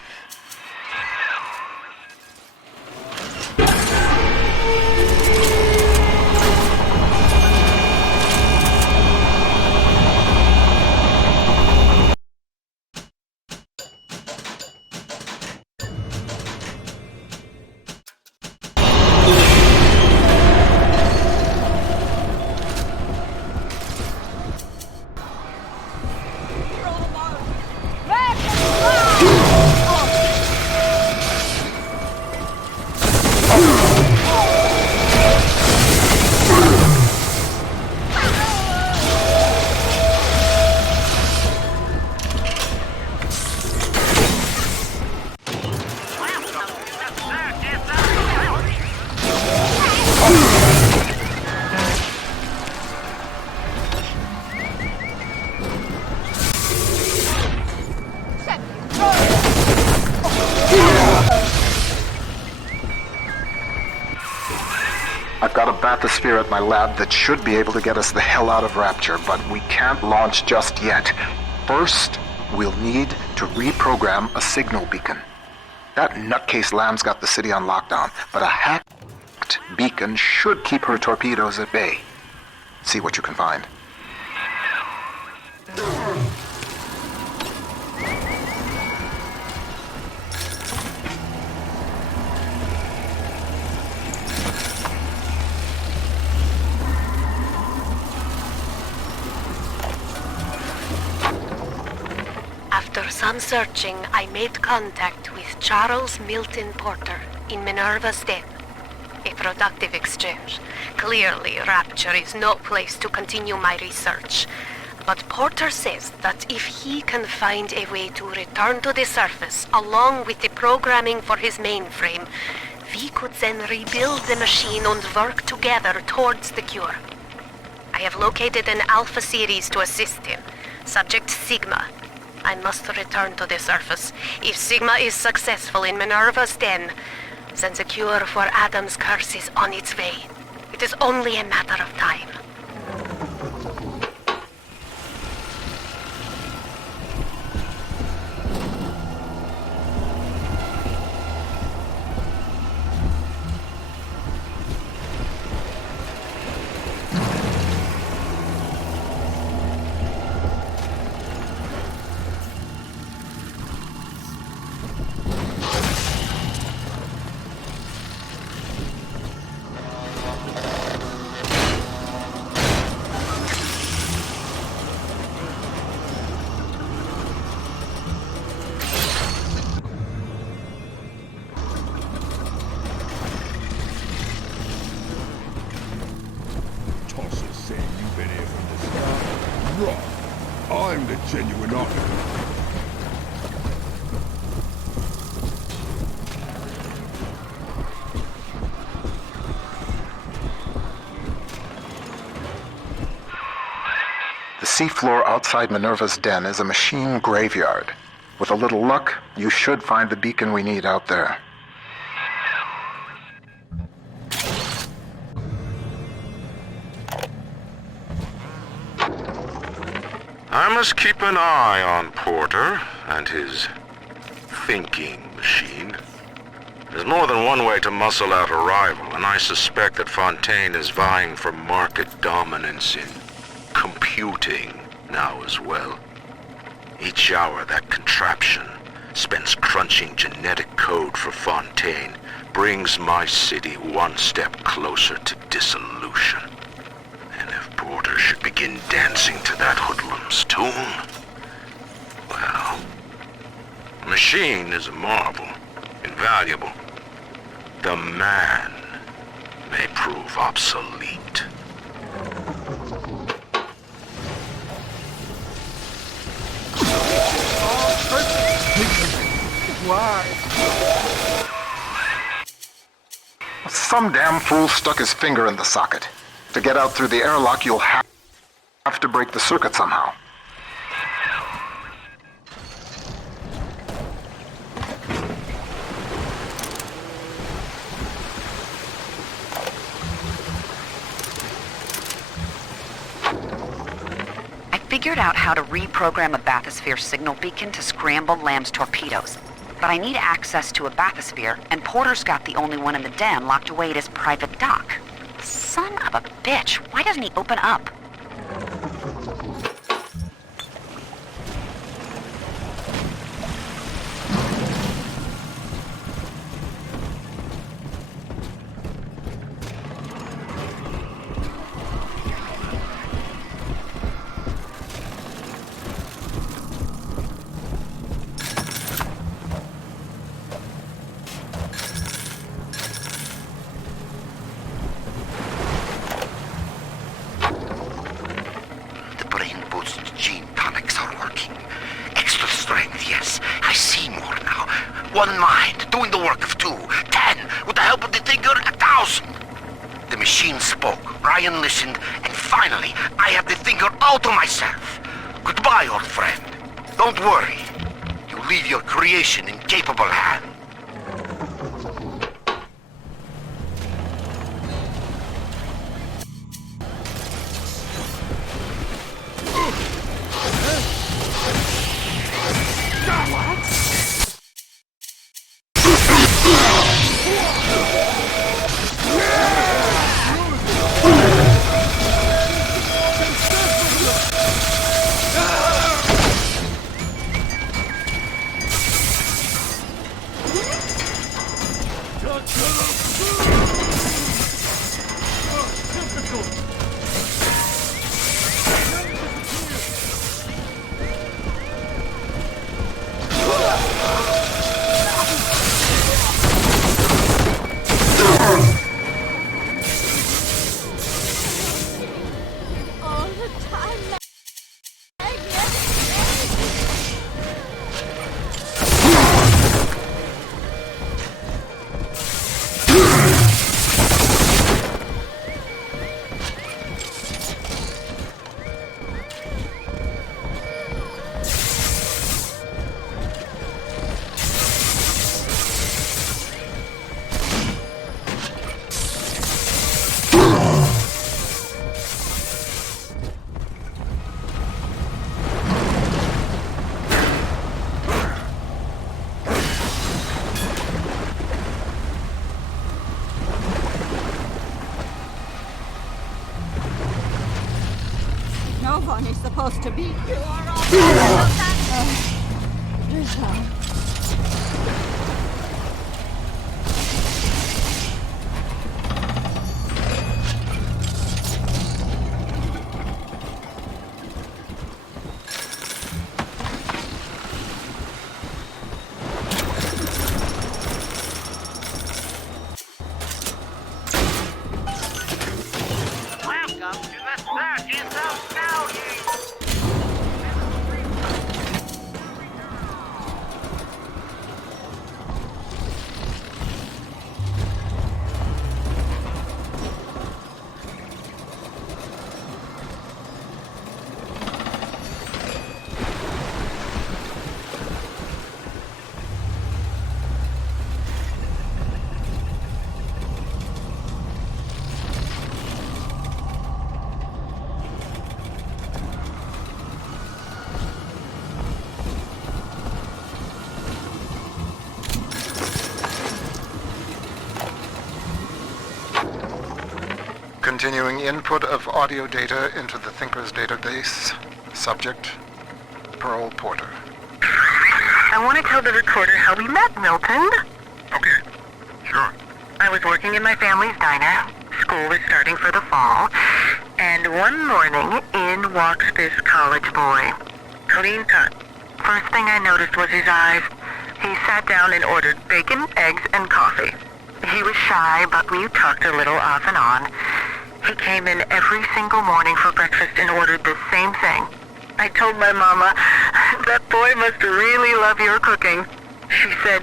bathysphere at my lab that should be able to get us the hell out of Rapture, but we can't launch just yet. First, we'll need to reprogram a signal beacon. That nutcase Lamb's got the city on lockdown, but a hacked beacon should keep her torpedoes at bay. See what you can find. After some searching, I made contact with Charles Milton Porter in Minerva's den. A productive exchange. Clearly, Rapture is no place to continue my research. But Porter says that if he can find a way to return to the surface along with the programming for his mainframe, we could then rebuild the machine and work together towards the cure. I have located an Alpha series to assist him. Subject Sigma. I must return to the surface. If Sigma is successful in Minerva's den, then the cure for Adam's curse is on its way. It is only a matter of time. I'm the genuine architect. The seafloor outside Minerva's den is a machine graveyard. With a little luck, you should find the beacon we need out there. I must keep an eye on Porter and his thinking machine. There's more than one way to muscle out a rival, and I suspect that Fontaine is vying for market dominance in computing now as well. Each hour that contraption spends crunching genetic code for Fontaine brings my city one step closer to dissolution. And if Porter should begin dancing to that hoodlum's tune, well, the machine is a marvel, invaluable. The man may prove obsolete. Some damn fool stuck his finger in the socket. To get out through the airlock, you'll have to break the circuit somehow. I figured out how to reprogram a bathysphere signal beacon to scramble Lamb's torpedoes. But I need access to a bathysphere, and Porter's got the only one in the den locked away at his private dock. Son of a bitch, why doesn't he open up? One mind, doing the work of 2. 10, with the help of the Thinker, 1,000. The machine spoke, Ryan listened, and finally, I have the Thinker all to myself. Goodbye, old friend. Don't worry. You leave your creation in capable hands. supposed to be? You are all... Welcome to the Surgeons of Snowden! Continuing input of audio data into the Thinker's database. Subject, Pearl Porter. I want to tell the recorder how we met, Milton. Okay, sure. I was working in my family's diner. School was starting for the fall. And one morning, in walks this college boy. Clean cut. First thing I noticed was his eyes. He sat down and ordered bacon, eggs, and coffee. He was shy, but we talked a little off and on. He came in every single morning for breakfast and ordered the same thing. I told my mama, that boy must really love your cooking. She said,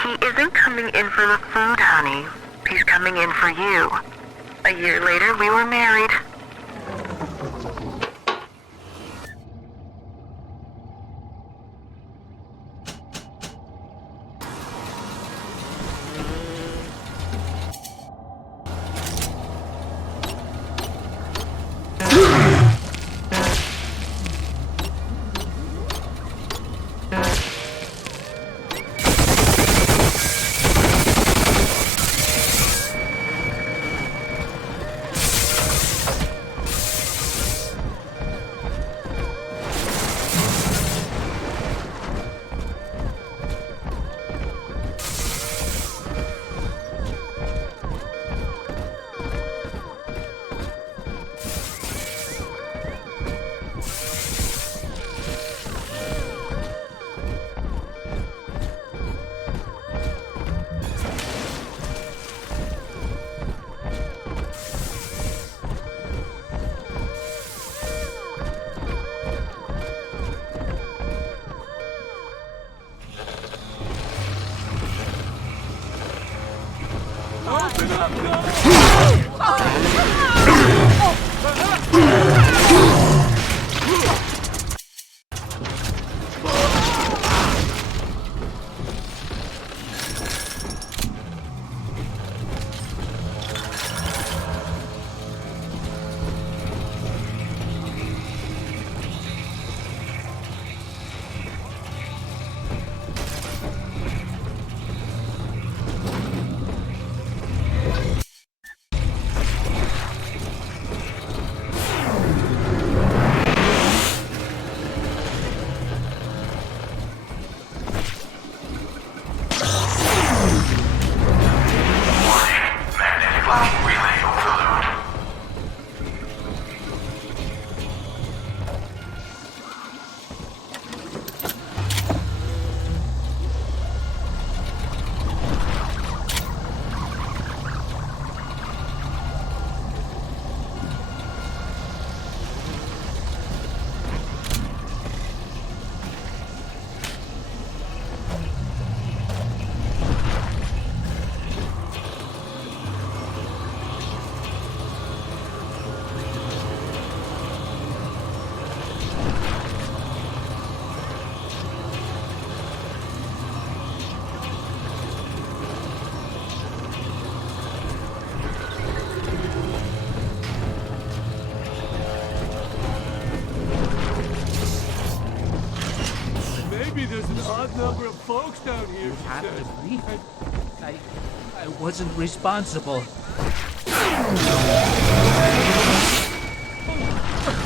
he isn't coming in for the food, honey. He's coming in for you. A year later, we were married. Number of folks down here. You have to believe it. I wasn't responsible.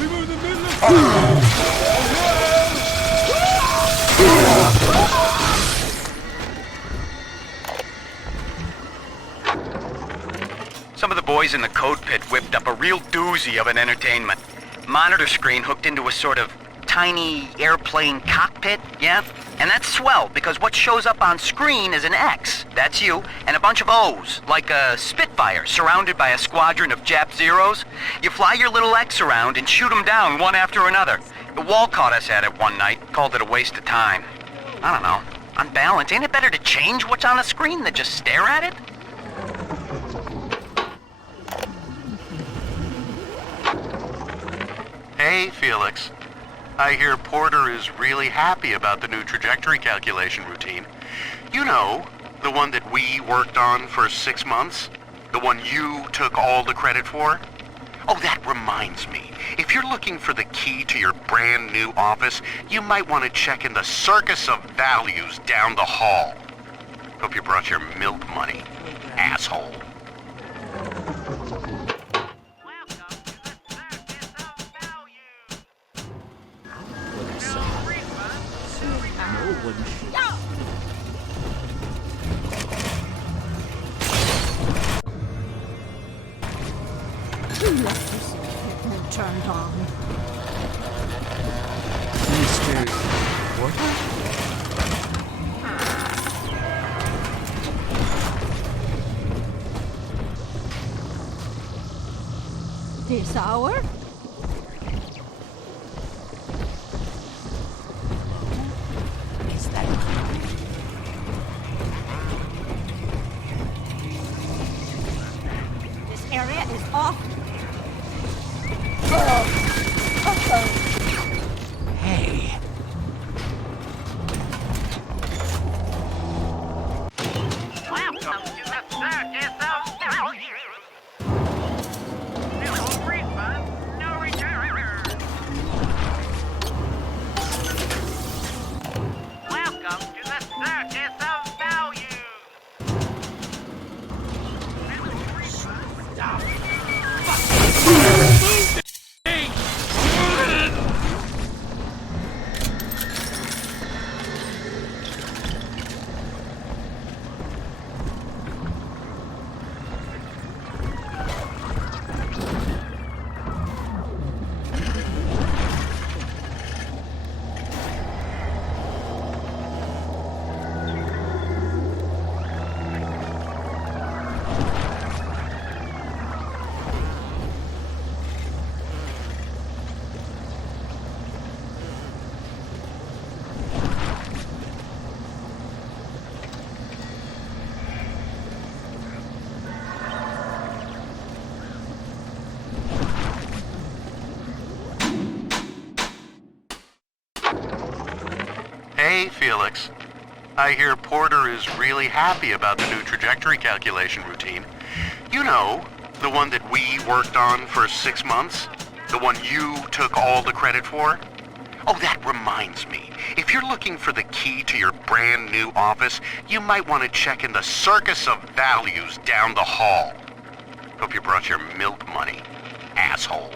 We were in the middle of... Some of the boys in the code pit whipped up a real doozy of an entertainment. Monitor screen hooked into a sort of tiny airplane cockpit, yeah? And that's swell, because what shows up on screen is an X, that's you, and a bunch of O's, like a Spitfire surrounded by a squadron of Jap Zeros. You fly your little X around and shoot them down one after another. The wall caught us at it one night, called it a waste of time. I don't know. On balance, ain't it better to change what's on the screen than just stare at it? Hey, Felix. I hear Porter is really happy about the new trajectory calculation routine. You know, the one that we worked on for 6 months? The one you took all the credit for? Oh, that reminds me. If you're looking for the key to your brand new office, you might want to check in the Circus of Values down the hall. Hope you brought your milk money, asshole. You left this equipment turned on. Mr. Porter? This hour? Is that This area is off. Hey. Welcome to the Circus of Value. No refund, no return. Welcome to the Circus of Value. Hey, Felix. I hear Porter is really happy about the new trajectory calculation routine. You know, the one that we worked on for 6 months? The one you took all the credit for? Oh, that reminds me. If you're looking for the key to your brand new office, you might want to check in the Circus of Values down the hall. Hope you brought your milk money, asshole.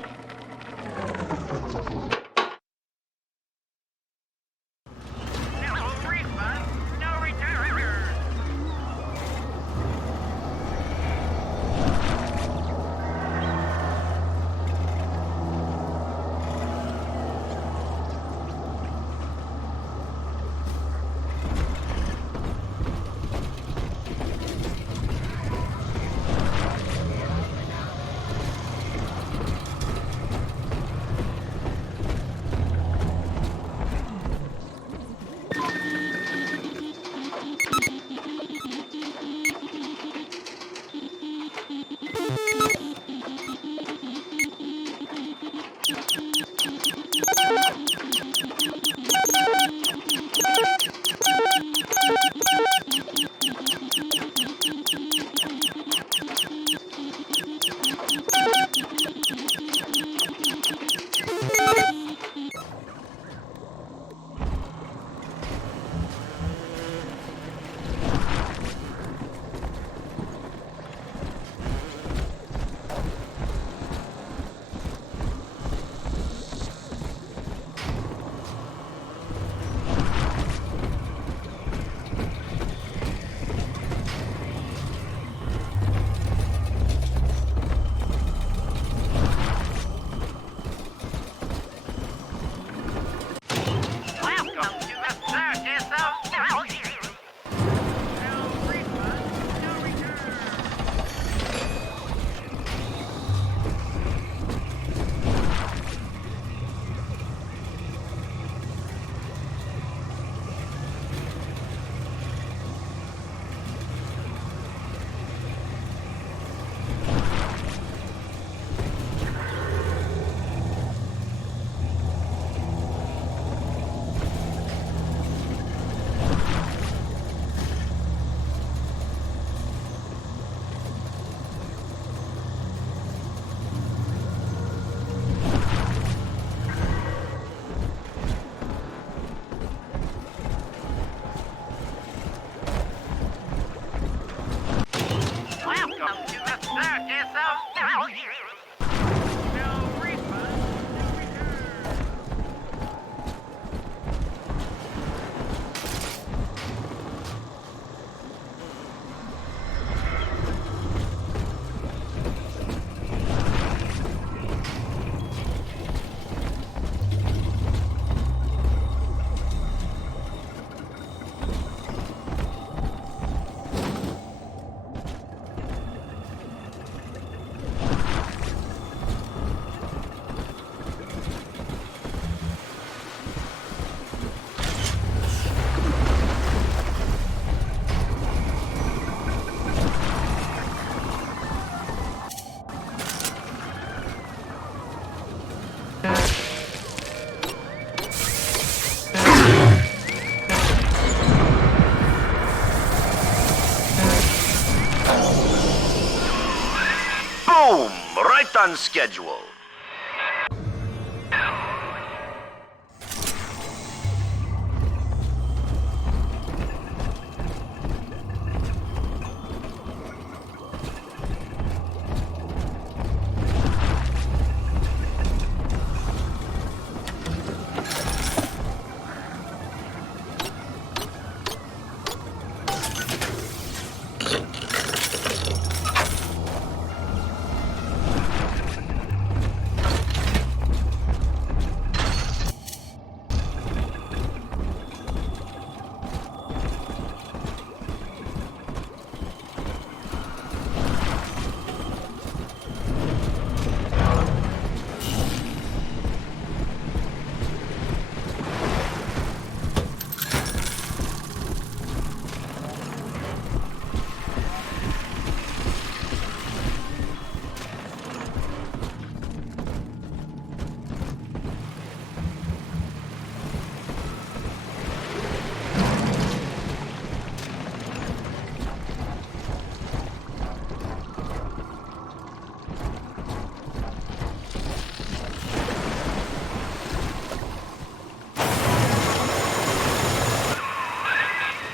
on schedule.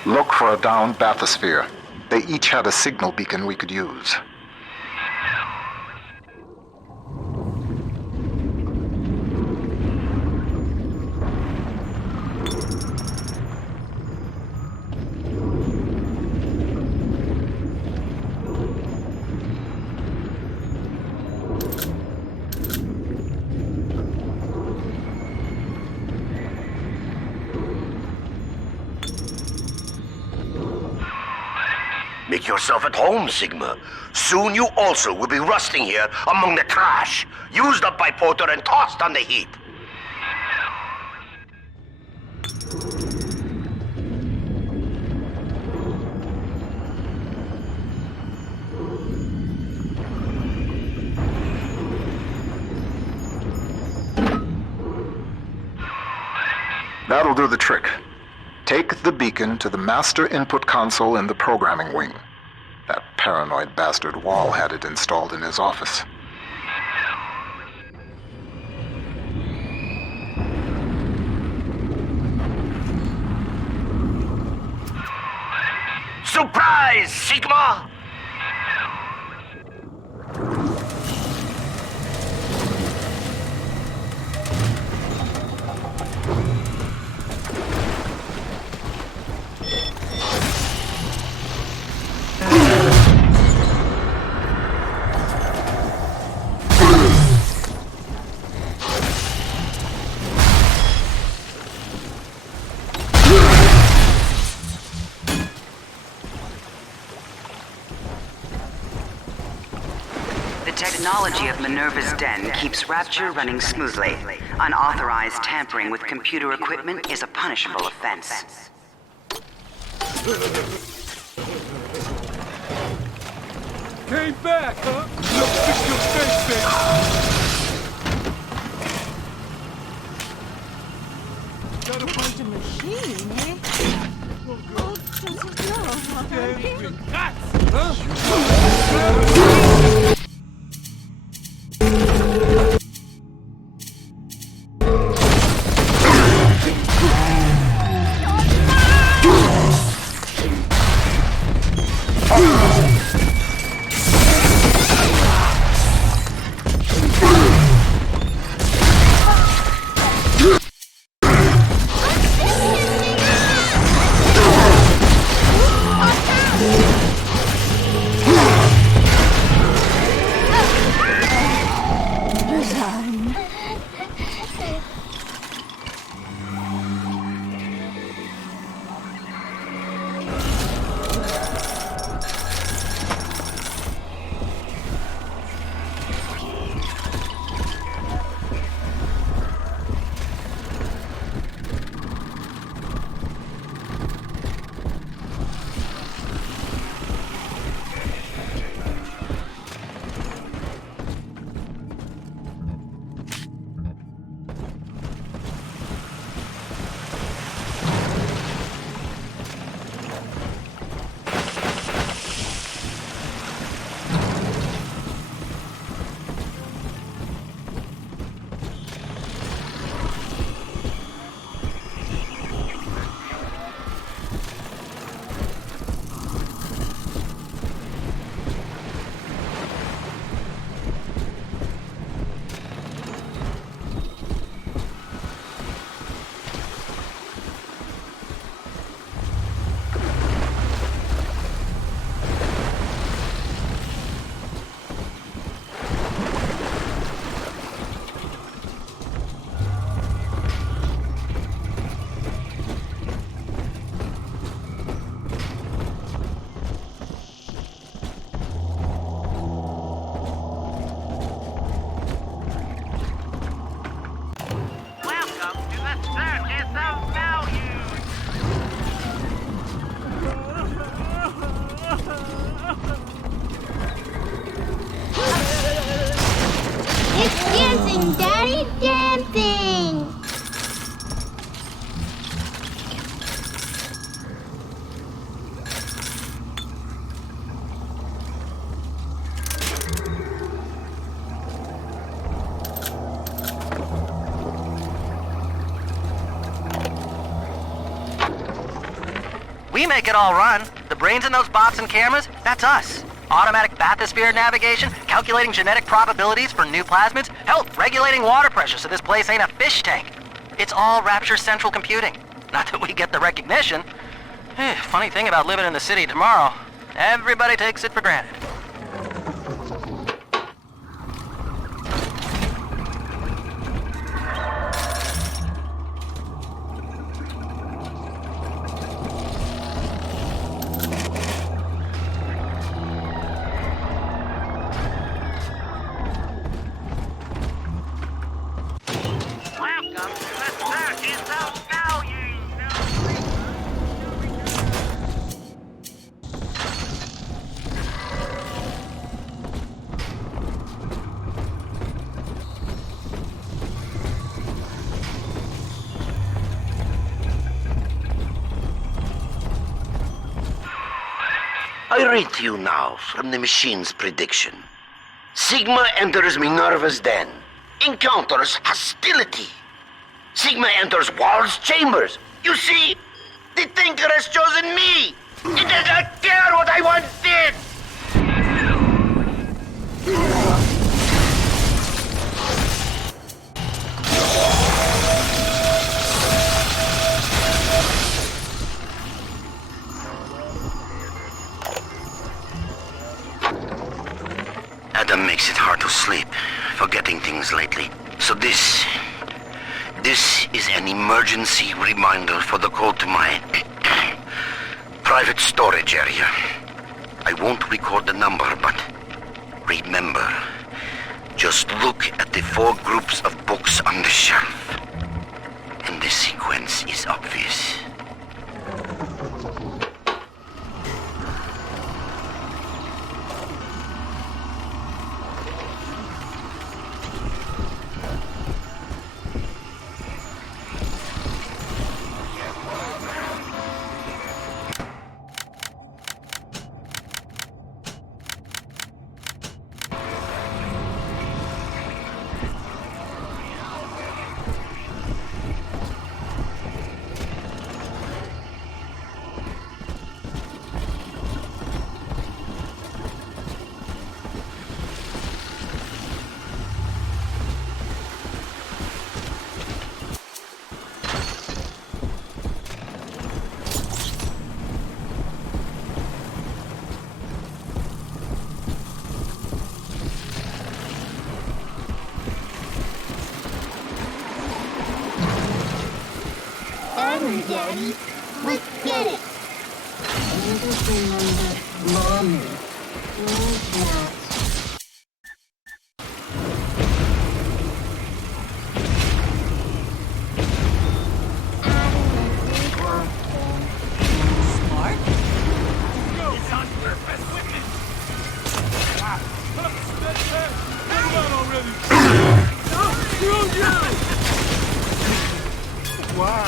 Look for a downed bathysphere. They each had a signal beacon we could use. Make yourself at home, Sigma. Soon you also will be rusting here among the trash, used up by Porter and tossed on the heap. That'll do the trick. Take the beacon to the master input console in the programming wing. That paranoid bastard Wall had it installed in his office. Surprise, Sigma! The technology of Minerva's den keeps Rapture running smoothly. Unauthorized tampering with computer equipment is a punishable offense. Came back, huh? Look, fix your face, baby. Gotta find a machine, eh? Oh, doesn't know. Huh? We make it all run. The brains in those bots and cameras, that's us. Automatic bathysphere navigation, calculating genetic probabilities for new plasmids, hell, regulating water pressure so this place ain't a fish tank. It's all Rapture Central Computing. Not that we get the recognition. Funny thing about living in the city tomorrow, everybody takes it for granted. I read to you now from the machine's prediction. Sigma enters Minerva's den, encounters hostility. Sigma enters Wall's chambers. You see, the Thinker has chosen me. It does not care what I once did. Adam makes it hard to sleep, forgetting things lately. So this is an emergency reminder for the code to my private storage area. I won't record the number, but remember, just look at the 4 groups of books on the shelf. And the sequence is obvious. Daddy, let's get it. I just remember Mommy. Where's that? Smart? Go! It's on purpose with me! Come on already! Screw you! Why?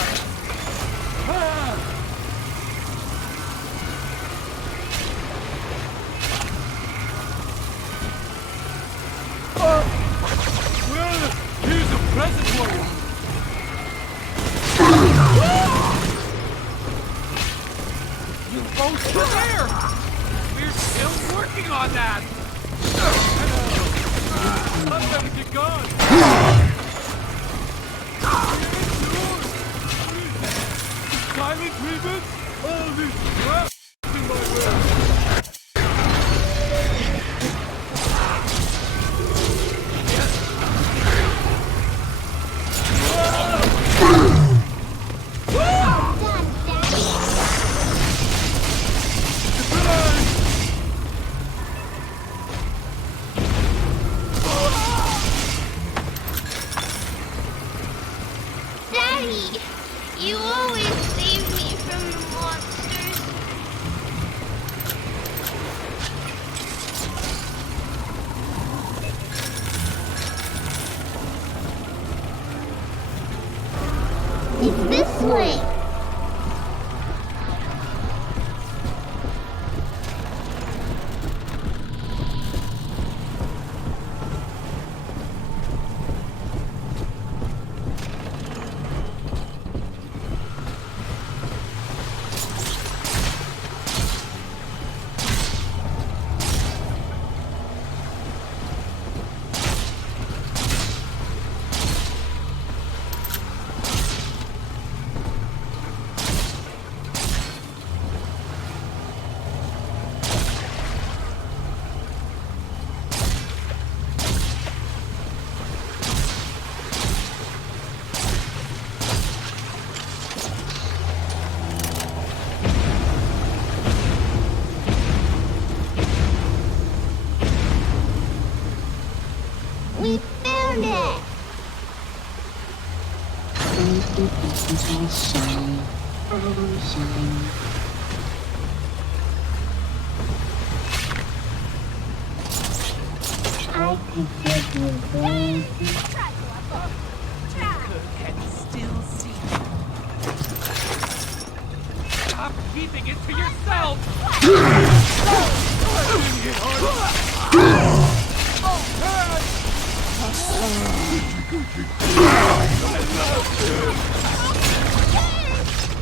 Here's a present for you! You both were there! We're still working on that! I'm gonna get going! Silent treatment? All this crap in my way! Daddy, you always save me from the monsters. It's this way. item shipping. I could give you way. Can still see. Stop keeping it to yourself!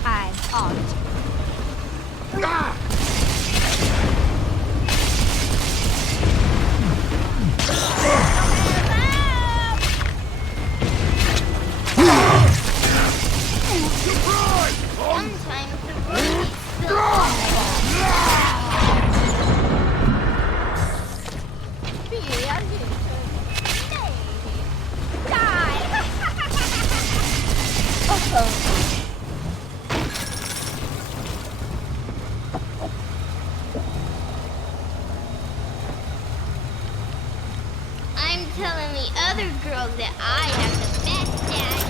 I'm out. Sometimes the world Be a little lady. Die! I'm telling the other girls that I have the best dad.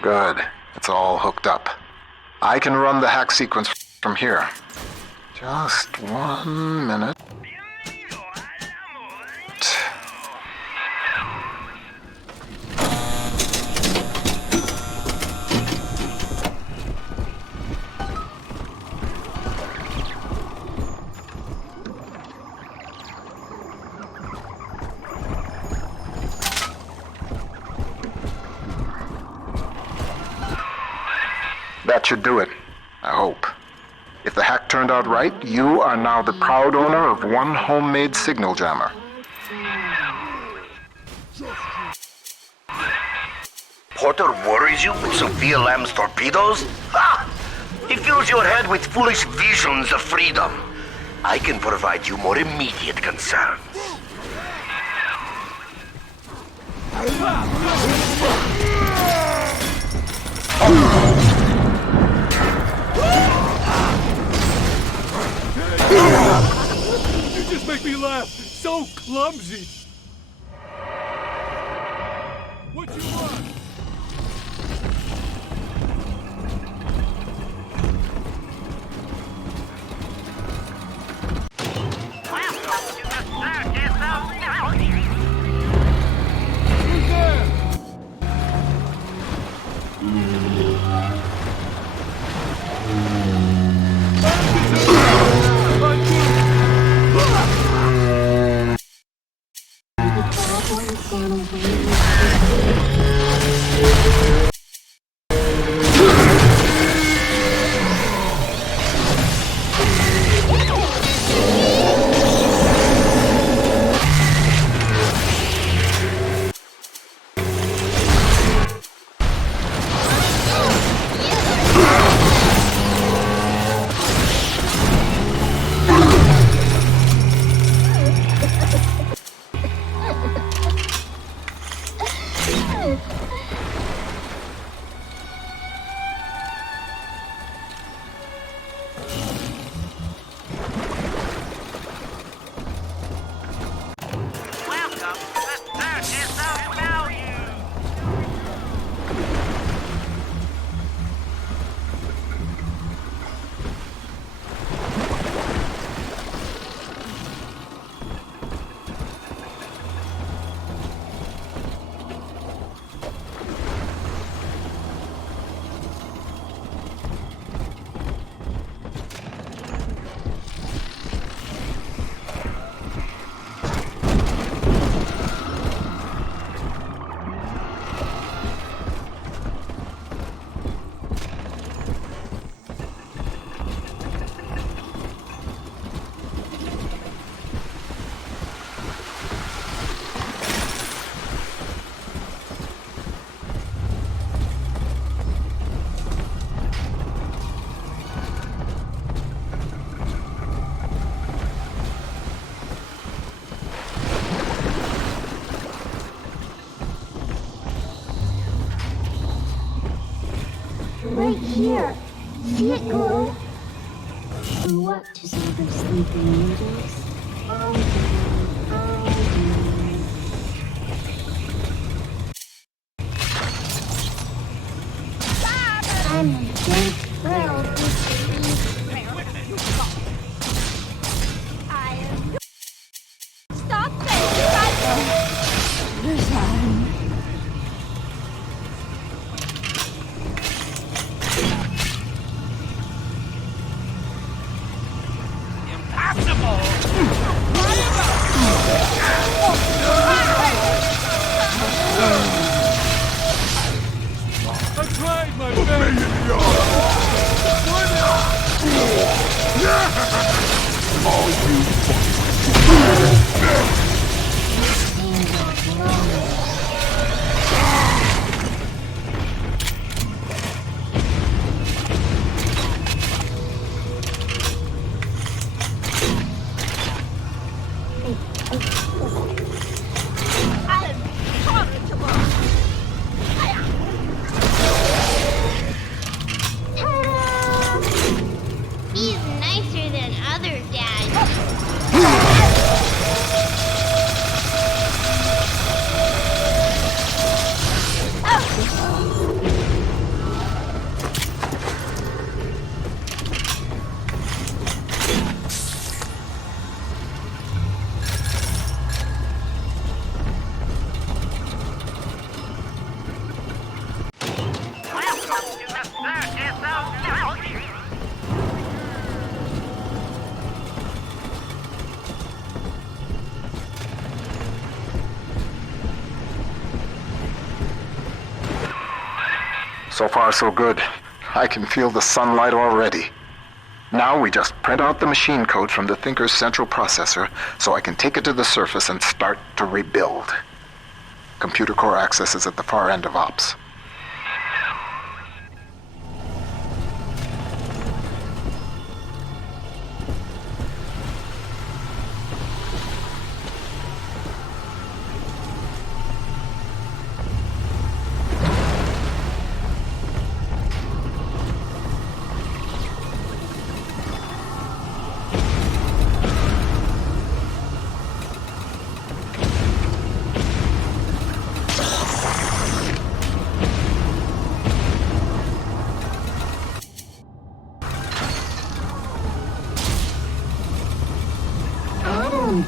Good. It's all hooked up. I can run the hack sequence from here. Just 1 minute. That should do it. I hope. If the hack turned out right, you are now the proud owner of one homemade signal jammer. Porter worries you with Sophia Lamb's torpedoes? Ha! He fills your head with foolish visions of freedom. I can provide you more immediate concerns. You just make me laugh. So clumsy. What you want? Who's there? right here. See it glow? What to save her sleeping angels? I do. I'm a big thrilled with Stop it! Resign. I tried my best! He's nicer than other dads. So far, so good. I can feel the sunlight already. Now we just print out the machine code from the Thinker's central processor so I can take it to the surface and start to rebuild. Computer core access is at the far end of ops.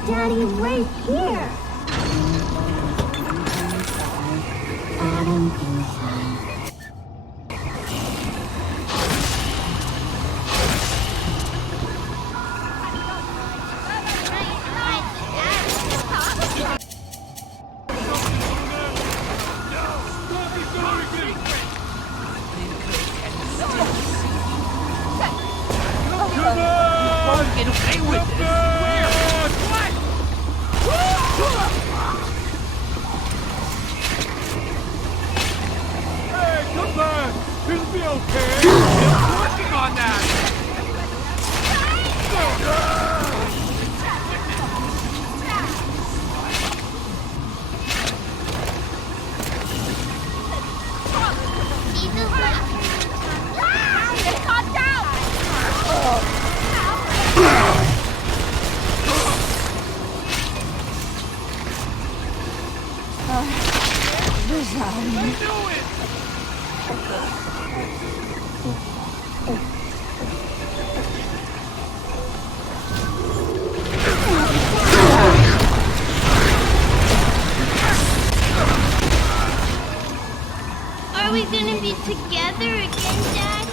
Daddy's right here. Adam inside. Get away with this! Hey, come back! It'll be okay! I'm working on that! Are we gonna be together again, Dad?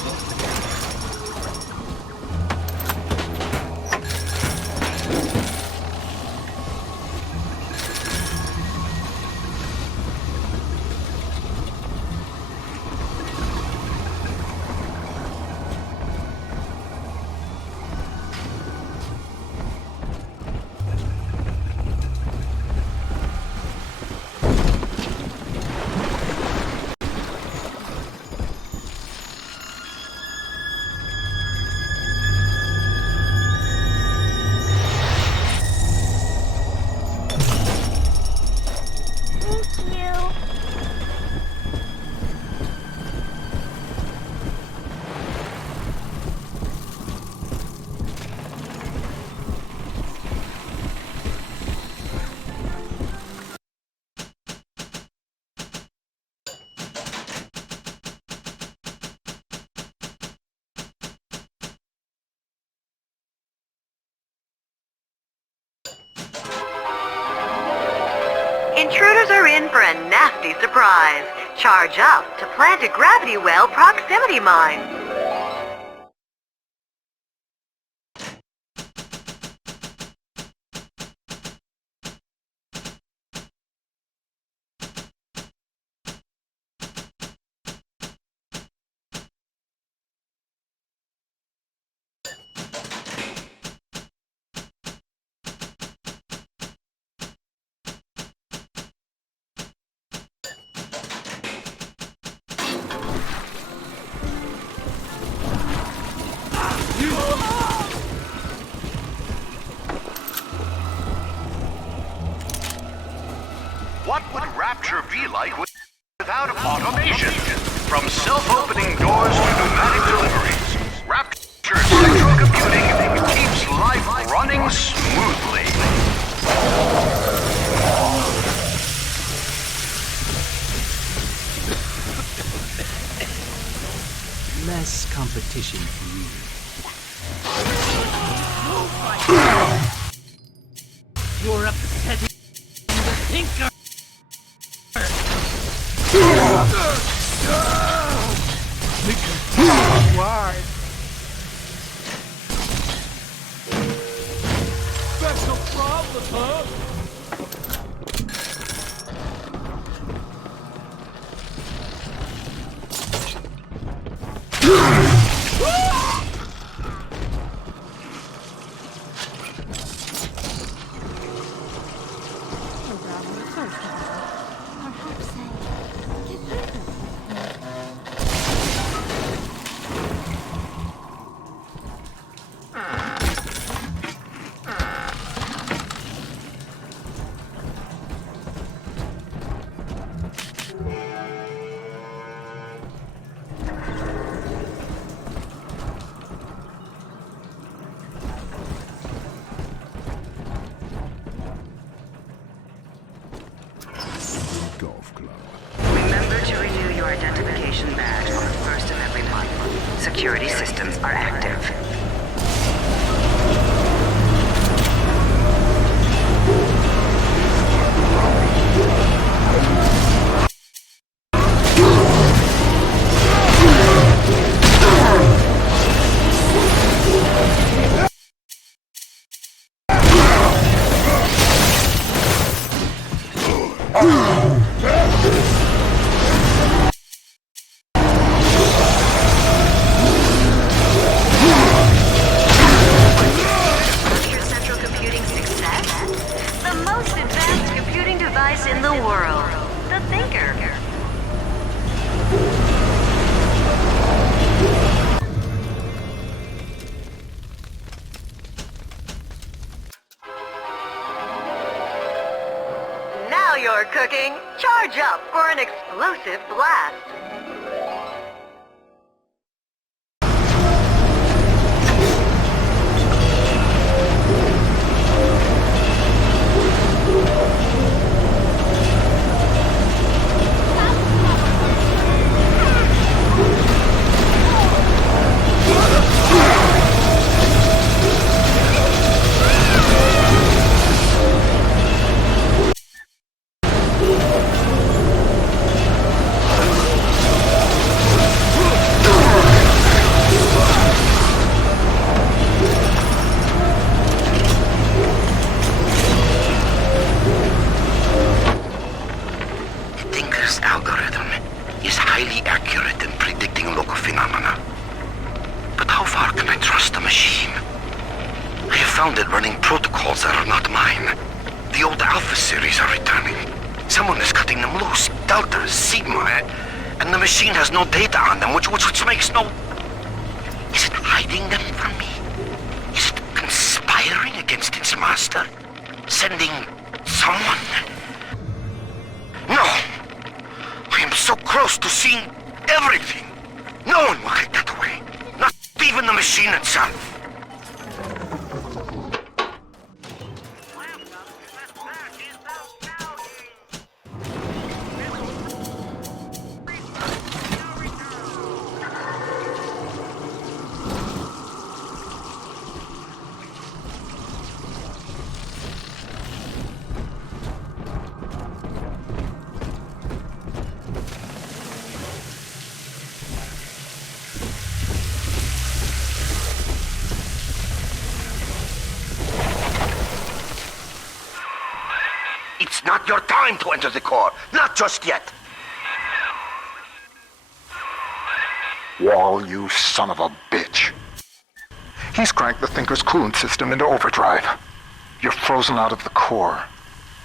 Intruders are in for a nasty surprise. Charge up to plant a gravity well proximity mine. What would Rapture be like without automation? From self-opening doors to pneumatic deliveries, Rapture's central computing keeps life running smoothly. Less competition for you. You're upsetting the thinker! Why? Special problem, huh? Golf club. Remember to renew your identification badge on the first of every month. Security systems are active. In the world, the Thinker. Now you're cooking. Charge up for an explosive blast. found it running protocols that are not mine. The old Alpha series are returning. Someone is cutting them loose. Delta, Sigma, and the machine has no data on them, which makes no... Is it hiding them from me? Is it conspiring against its master? Sending someone? No! I am so close to seeing everything. No one will take that away. Not even the machine itself. not your time to enter the core. Not just yet. Wall, you son of a bitch. He's cranked the Thinker's coolant system into overdrive. You're frozen out of the core.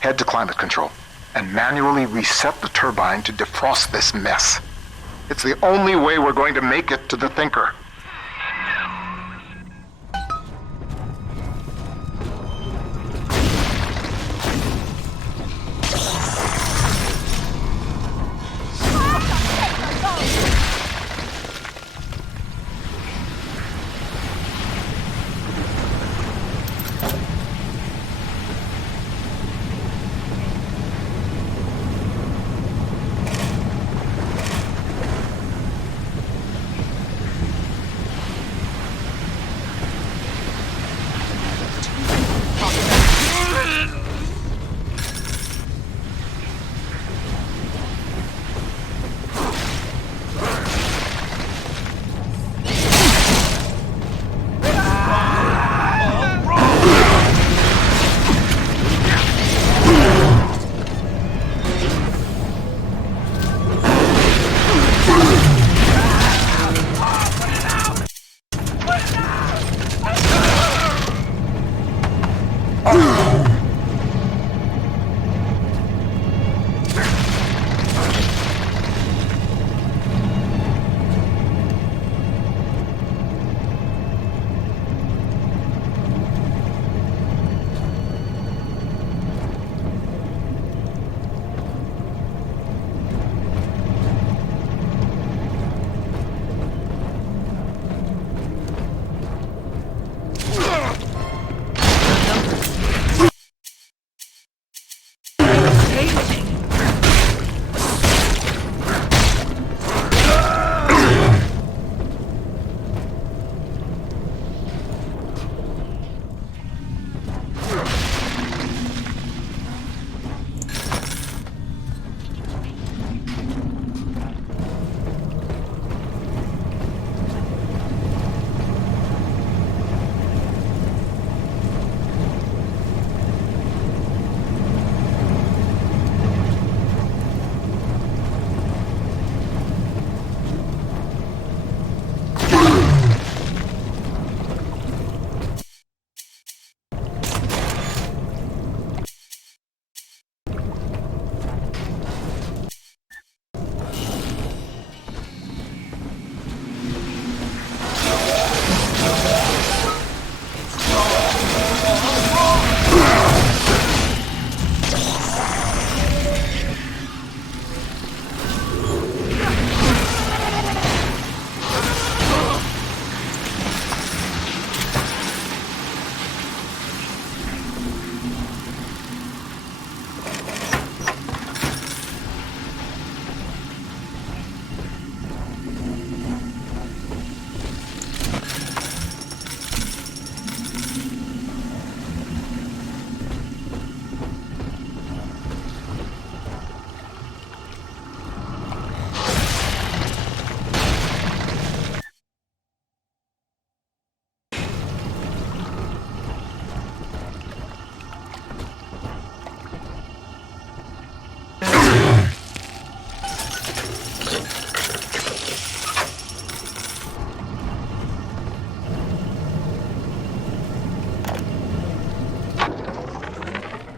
Head to climate control and manually reset the turbine to defrost this mess. It's the only way we're going to make it to the Thinker.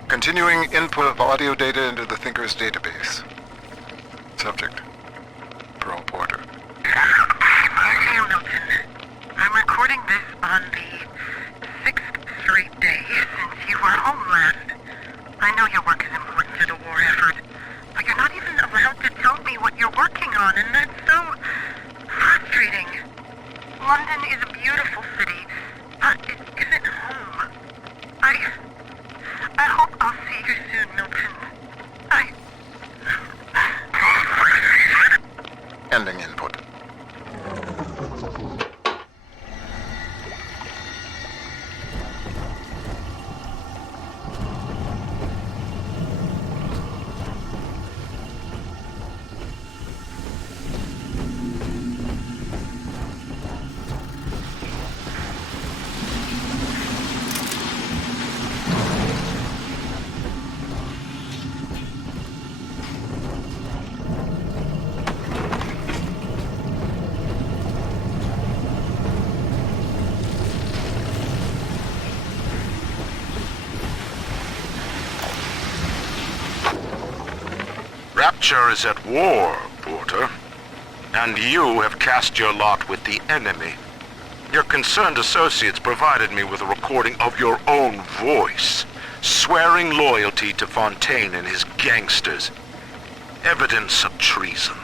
Continuing input of audio data into the Thinker's database. Subject, Pearl Porter. I'm recording this on the 6th straight day since you were home last. I know your work is important to the war effort, but you're not even allowed to tell me what you're working on, and that's so frustrating. London is a beautiful city, but it isn't home. I hope I'll see you soon, Milton. Ending input. Rapture is at war, Porter. And you have cast your lot with the enemy. Your concerned associates provided me with a recording of your own voice, swearing loyalty to Fontaine and his gangsters. Evidence of treason.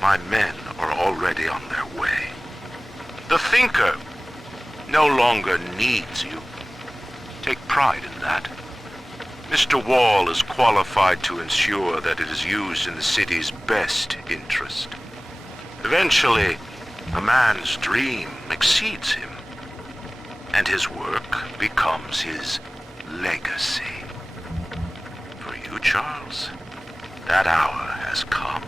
My men are already on their way. The Thinker no longer needs you. Take pride in that. Mr. Wall is qualified to ensure that it is used in the city's best interest. Eventually, a man's dream exceeds him, and his work becomes his legacy. For you, Charles, that hour has come.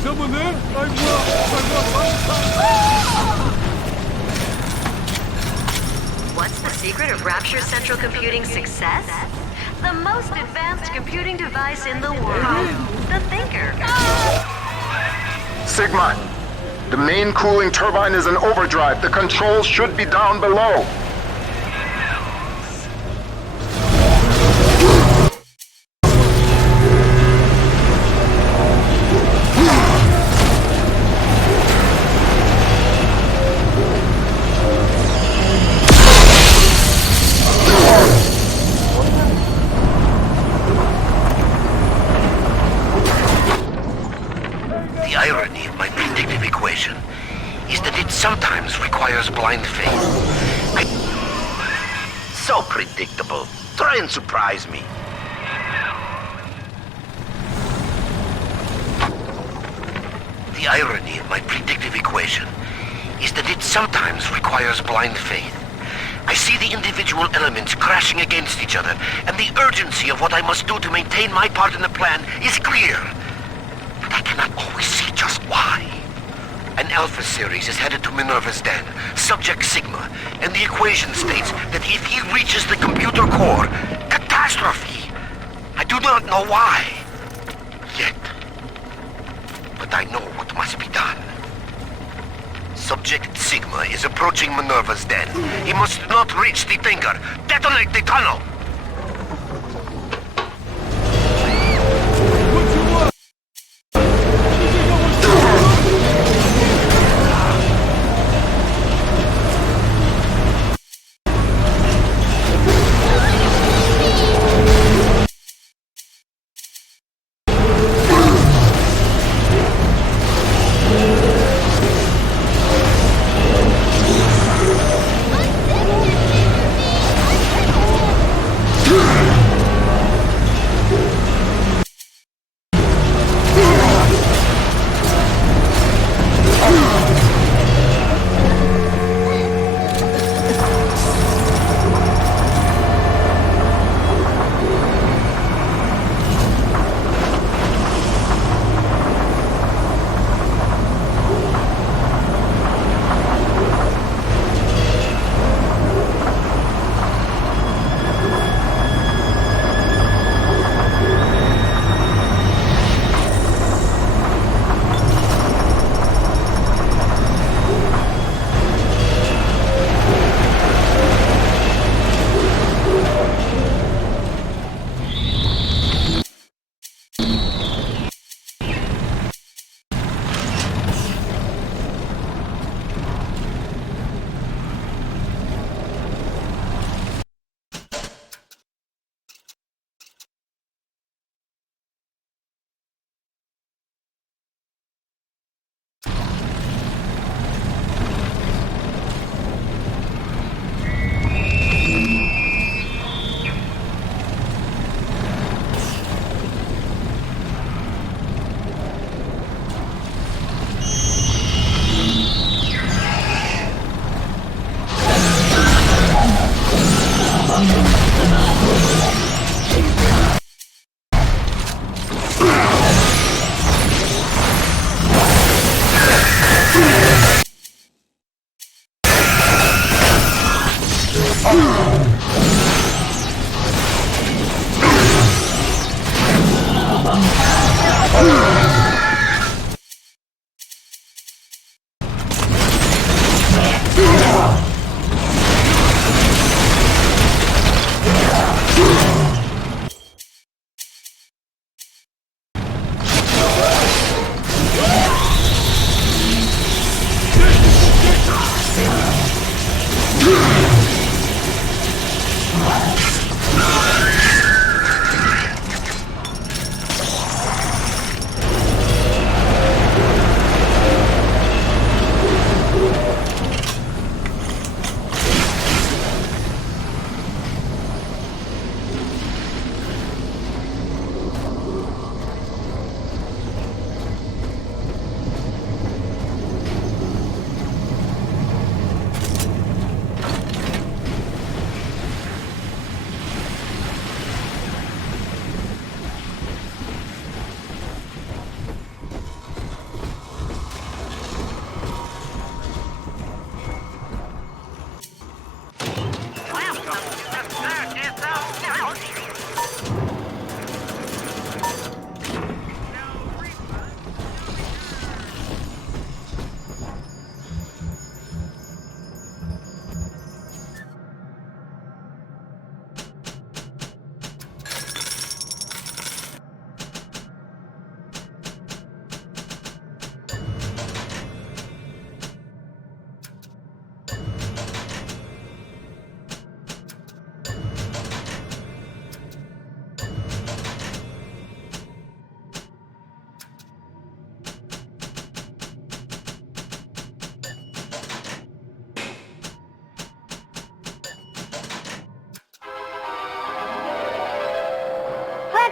Someone there? What's the secret of Rapture's central computing success? The most advanced computing device in the world. The Thinker. Sigma, the main cooling turbine is in overdrive. The controls should be down below. The irony of my predictive equation is that it sometimes requires blind faith. So predictable. Try and surprise me. The irony of my predictive equation is that it sometimes requires blind faith. I see the individual elements crashing against each other, and the urgency of what I must do to maintain my part in the plan is clear. But I cannot always see just why. An Alpha series is headed to Minerva's den, subject Sigma, and the equation states that if he reaches the computer core, catastrophe. I do not know why. Yet. But I know what must be done. Subject Sigma is approaching Minerva's den. He must not reach the Thinker. Detonate the tunnel!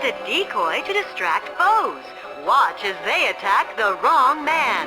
a decoy to distract foes. Watch as they attack the wrong man.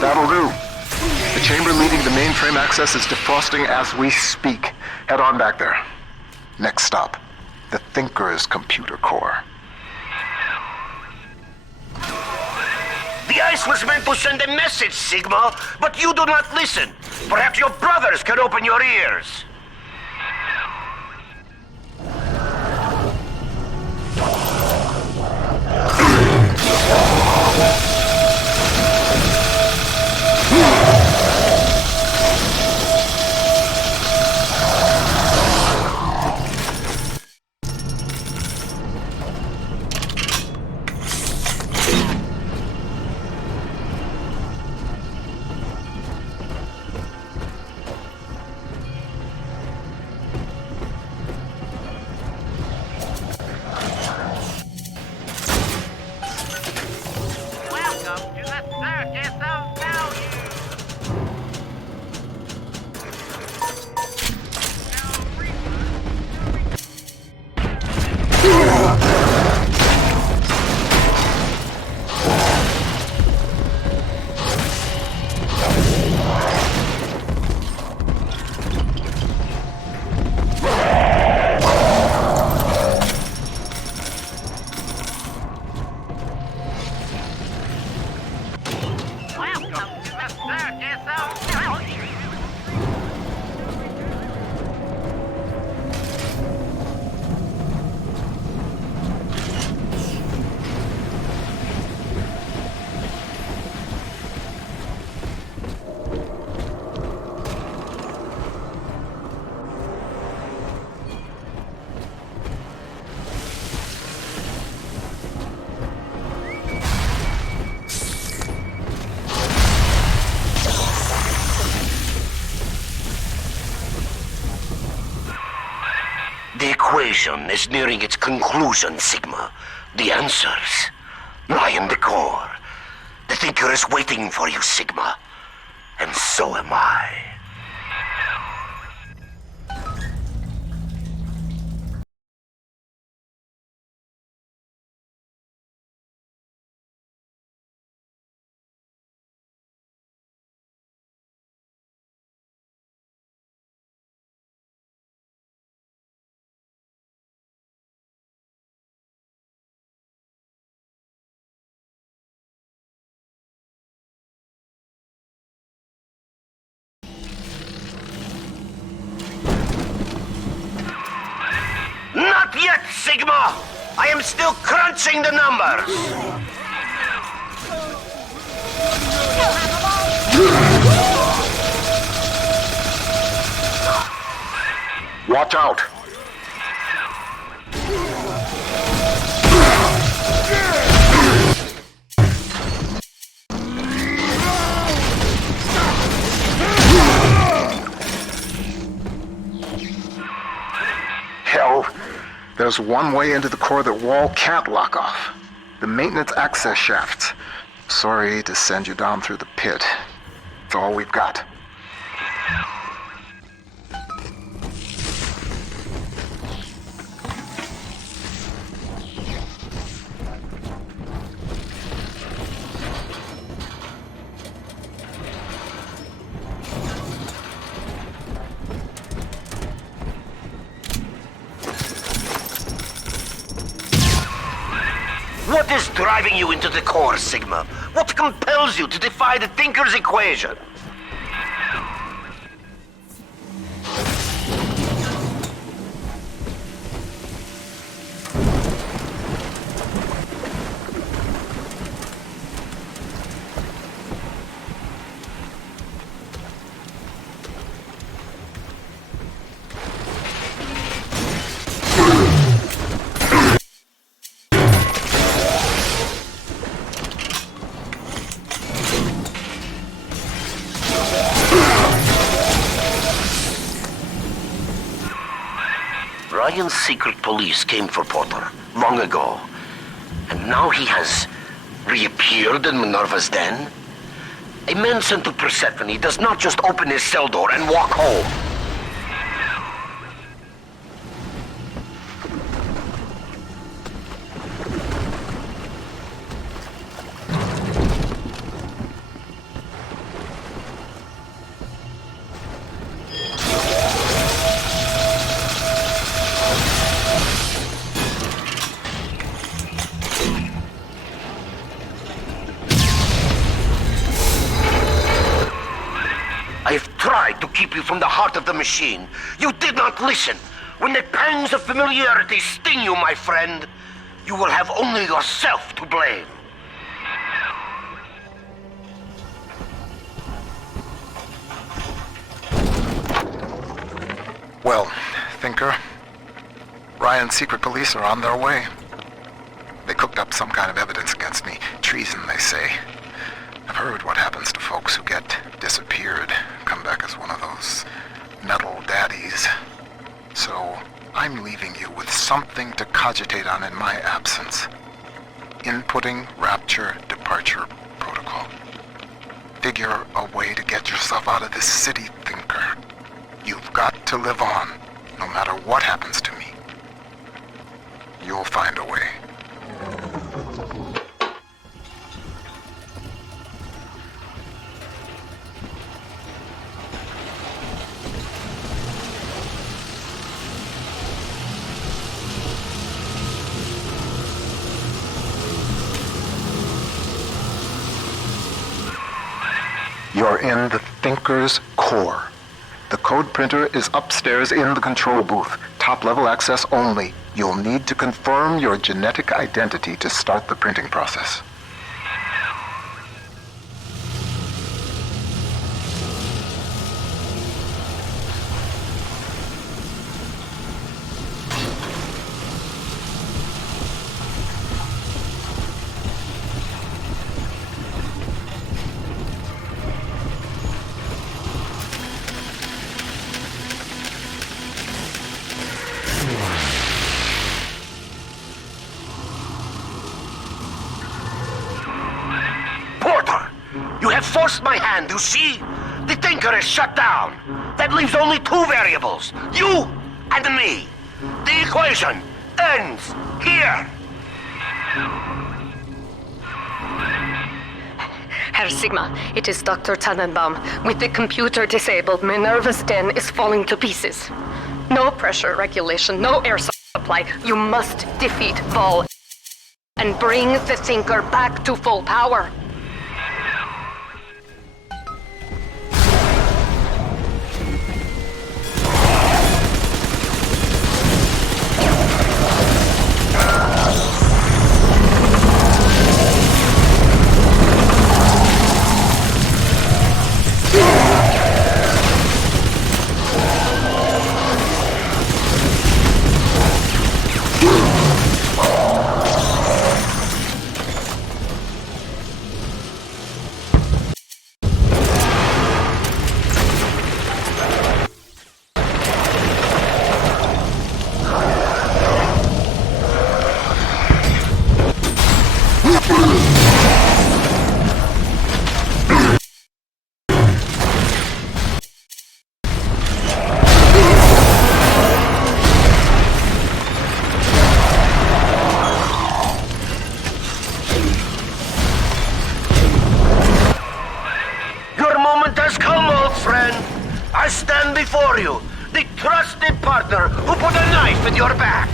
That'll do. The chamber leading to mainframe access is defrosting as we speak. Head on back there. Next stop, the Thinker's computer core. The ice was meant to send a message, Sigma, but you do not listen. Perhaps your brothers can open your ears. The equation is nearing its conclusion, Sigma. The answers lie in the core. The Thinker is waiting for you, Sigma. And so am I. Not yet, Sigma! I am still crunching the numbers! Watch out! Hell, there's one way into the core that Wall can't lock off. The maintenance access shafts. Sorry to send you down through the pit. It's all we've got. What is driving you into the core, Sigma? What compels you to defy the Thinker's equation? Ryan's secret police came for Porter long ago, and now he has reappeared in Minerva's den? A man sent to Persephone does not just open his cell door and walk home. Tried to keep you from the heart of the machine. You did not listen. When the pangs of familiarity sting you, my friend, you will have only yourself to blame. Well, Thinker, Ryan's secret police are on their way. They cooked up some kind of evidence against me. Treason, they say. I've heard what happens to folks who get disappeared, come back as one of those metal daddies. So I'm leaving you with something to cogitate on in my absence. Inputting Rapture Departure Protocol. Figure a way to get yourself out of this city, Thinker. You've got to live on, no matter what happens to me. You'll find a way. You're in the Thinker's core. The code printer is upstairs in the control booth. Top-level access only. You'll need to confirm your genetic identity to start the printing process. Forced my hand, you see? The Thinker is shut down. That leaves only two variables. You and me. The equation ends here. Herr Sigma, it is Dr. Tannenbaum. With the computer disabled, Minerva's den is falling to pieces. No pressure regulation, no air supply. You must defeat Vol and bring the Thinker back to full power. with your back.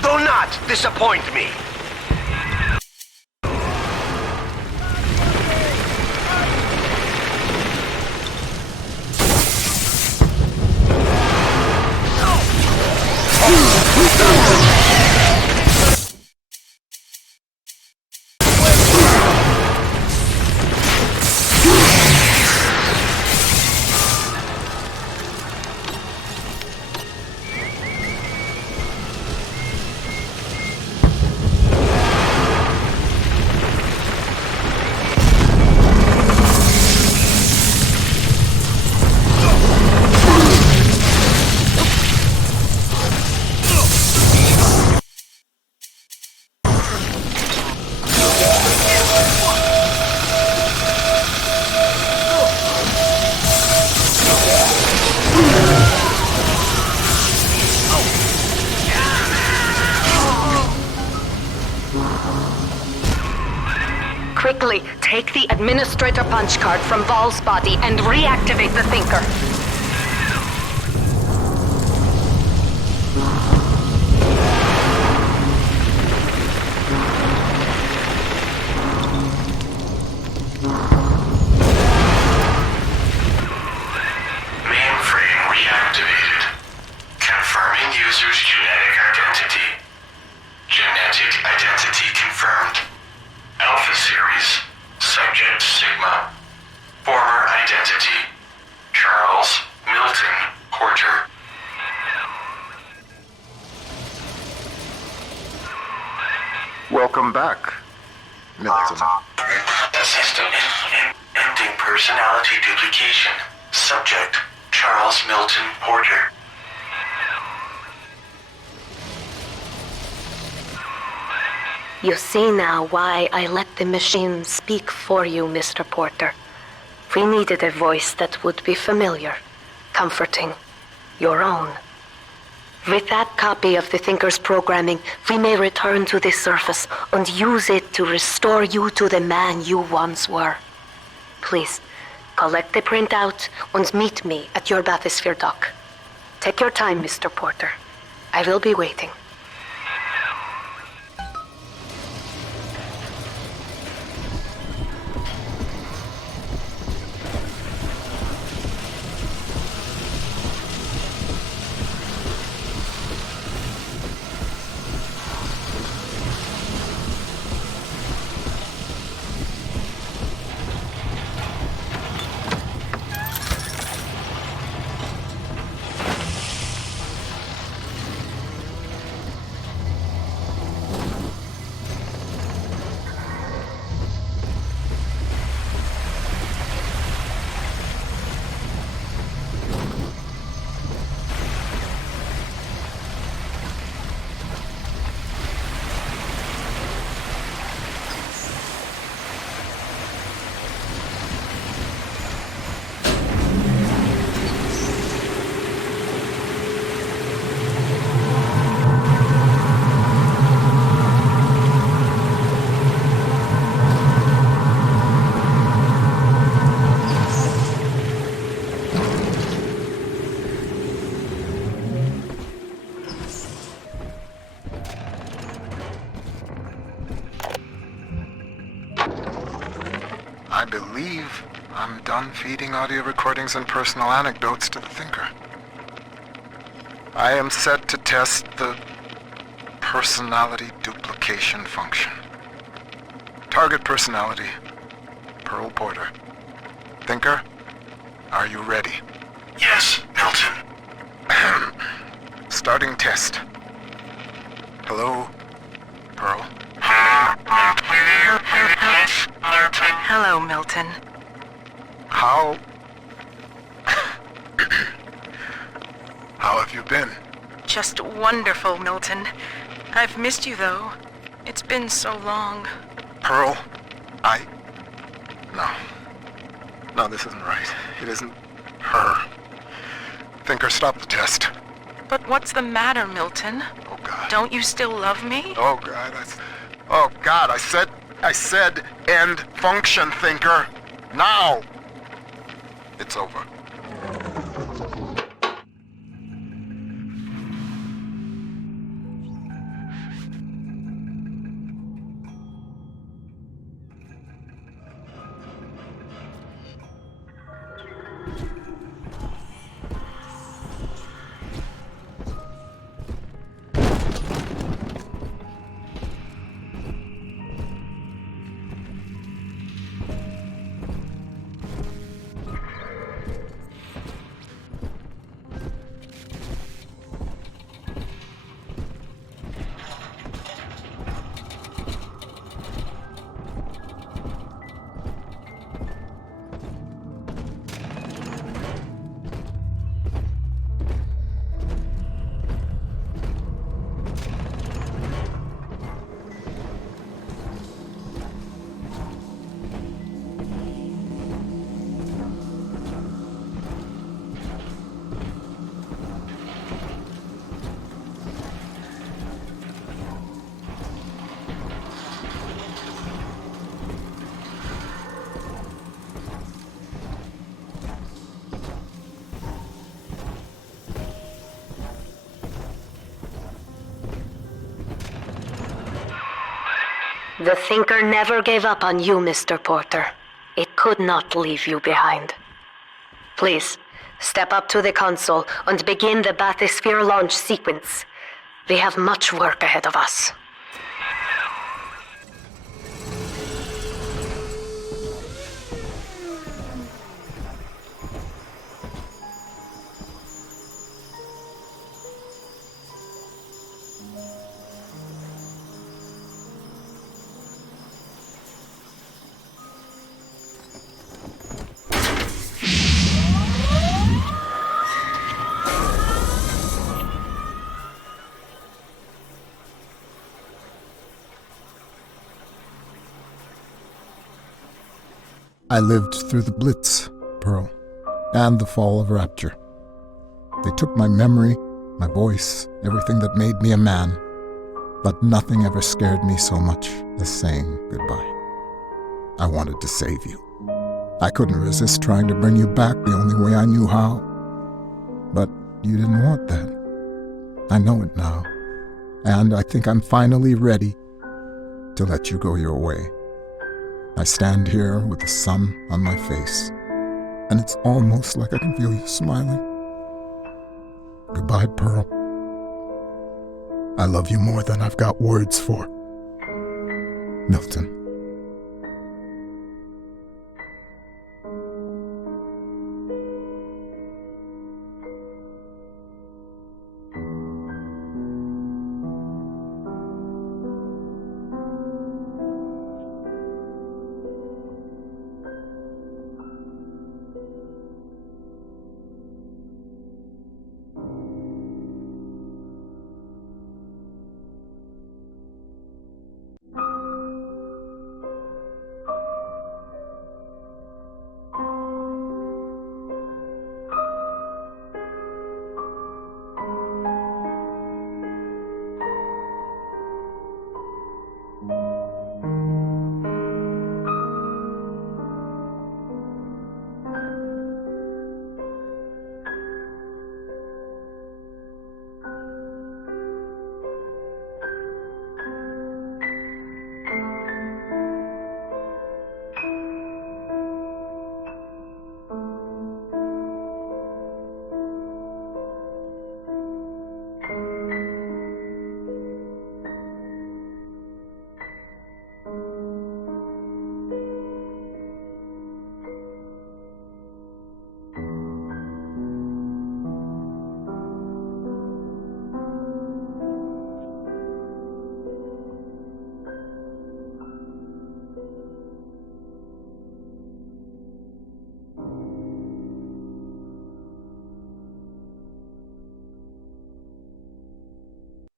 Do not disappoint me. Quickly, take the administrator punch card from Val's body and reactivate the Thinker. Mainframe reactivated. Confirming user's genetic identity. Genetic identity confirmed. Alpha Series, Subject Sigma. Former identity, Charles Milton Porter. Welcome back, Milton. System ending personality duplication. Subject, Charles Milton Porter. You see now why I let the machine speak for you, Mr. Porter. We needed a voice that would be familiar, comforting, your own. With that copy of the Thinker's programming, we may return to the surface and use it to restore you to the man you once were. Please, collect the printout and meet me at your bathysphere dock. Take your time, Mr. Porter. I will be waiting. I believe I'm done feeding audio recordings and personal anecdotes to the Thinker. I am set to test the personality duplication function. Target personality, Pearl Porter. Thinker, are you ready? Yes, Milton. Starting test. Hello, Pearl. Hello, Milton. How have you been? Just wonderful, Milton. I've missed you, though. It's been so long. Pearl, No, this isn't right. It isn't her. Thinker, stop the test. But what's the matter, Milton? Oh, God. Don't you still love me? Oh, God, I said end function, Thinker. Now! It's over. The Thinker never gave up on you, Mr. Porter. It could not leave you behind. Please, step up to the console and begin the bathysphere launch sequence. We have much work ahead of us. I lived through the Blitz, Pearl, and the fall of Rapture. They took my memory, my voice, everything that made me a man, but nothing ever scared me so much as saying goodbye. I wanted to save you. I couldn't resist trying to bring you back the only way I knew how. But you didn't want that. I know it now, and I think I'm finally ready to let you go your way. I stand here with the sun on my face, and it's almost like I can feel you smiling. Goodbye, Pearl. I love you more than I've got words for. Milton.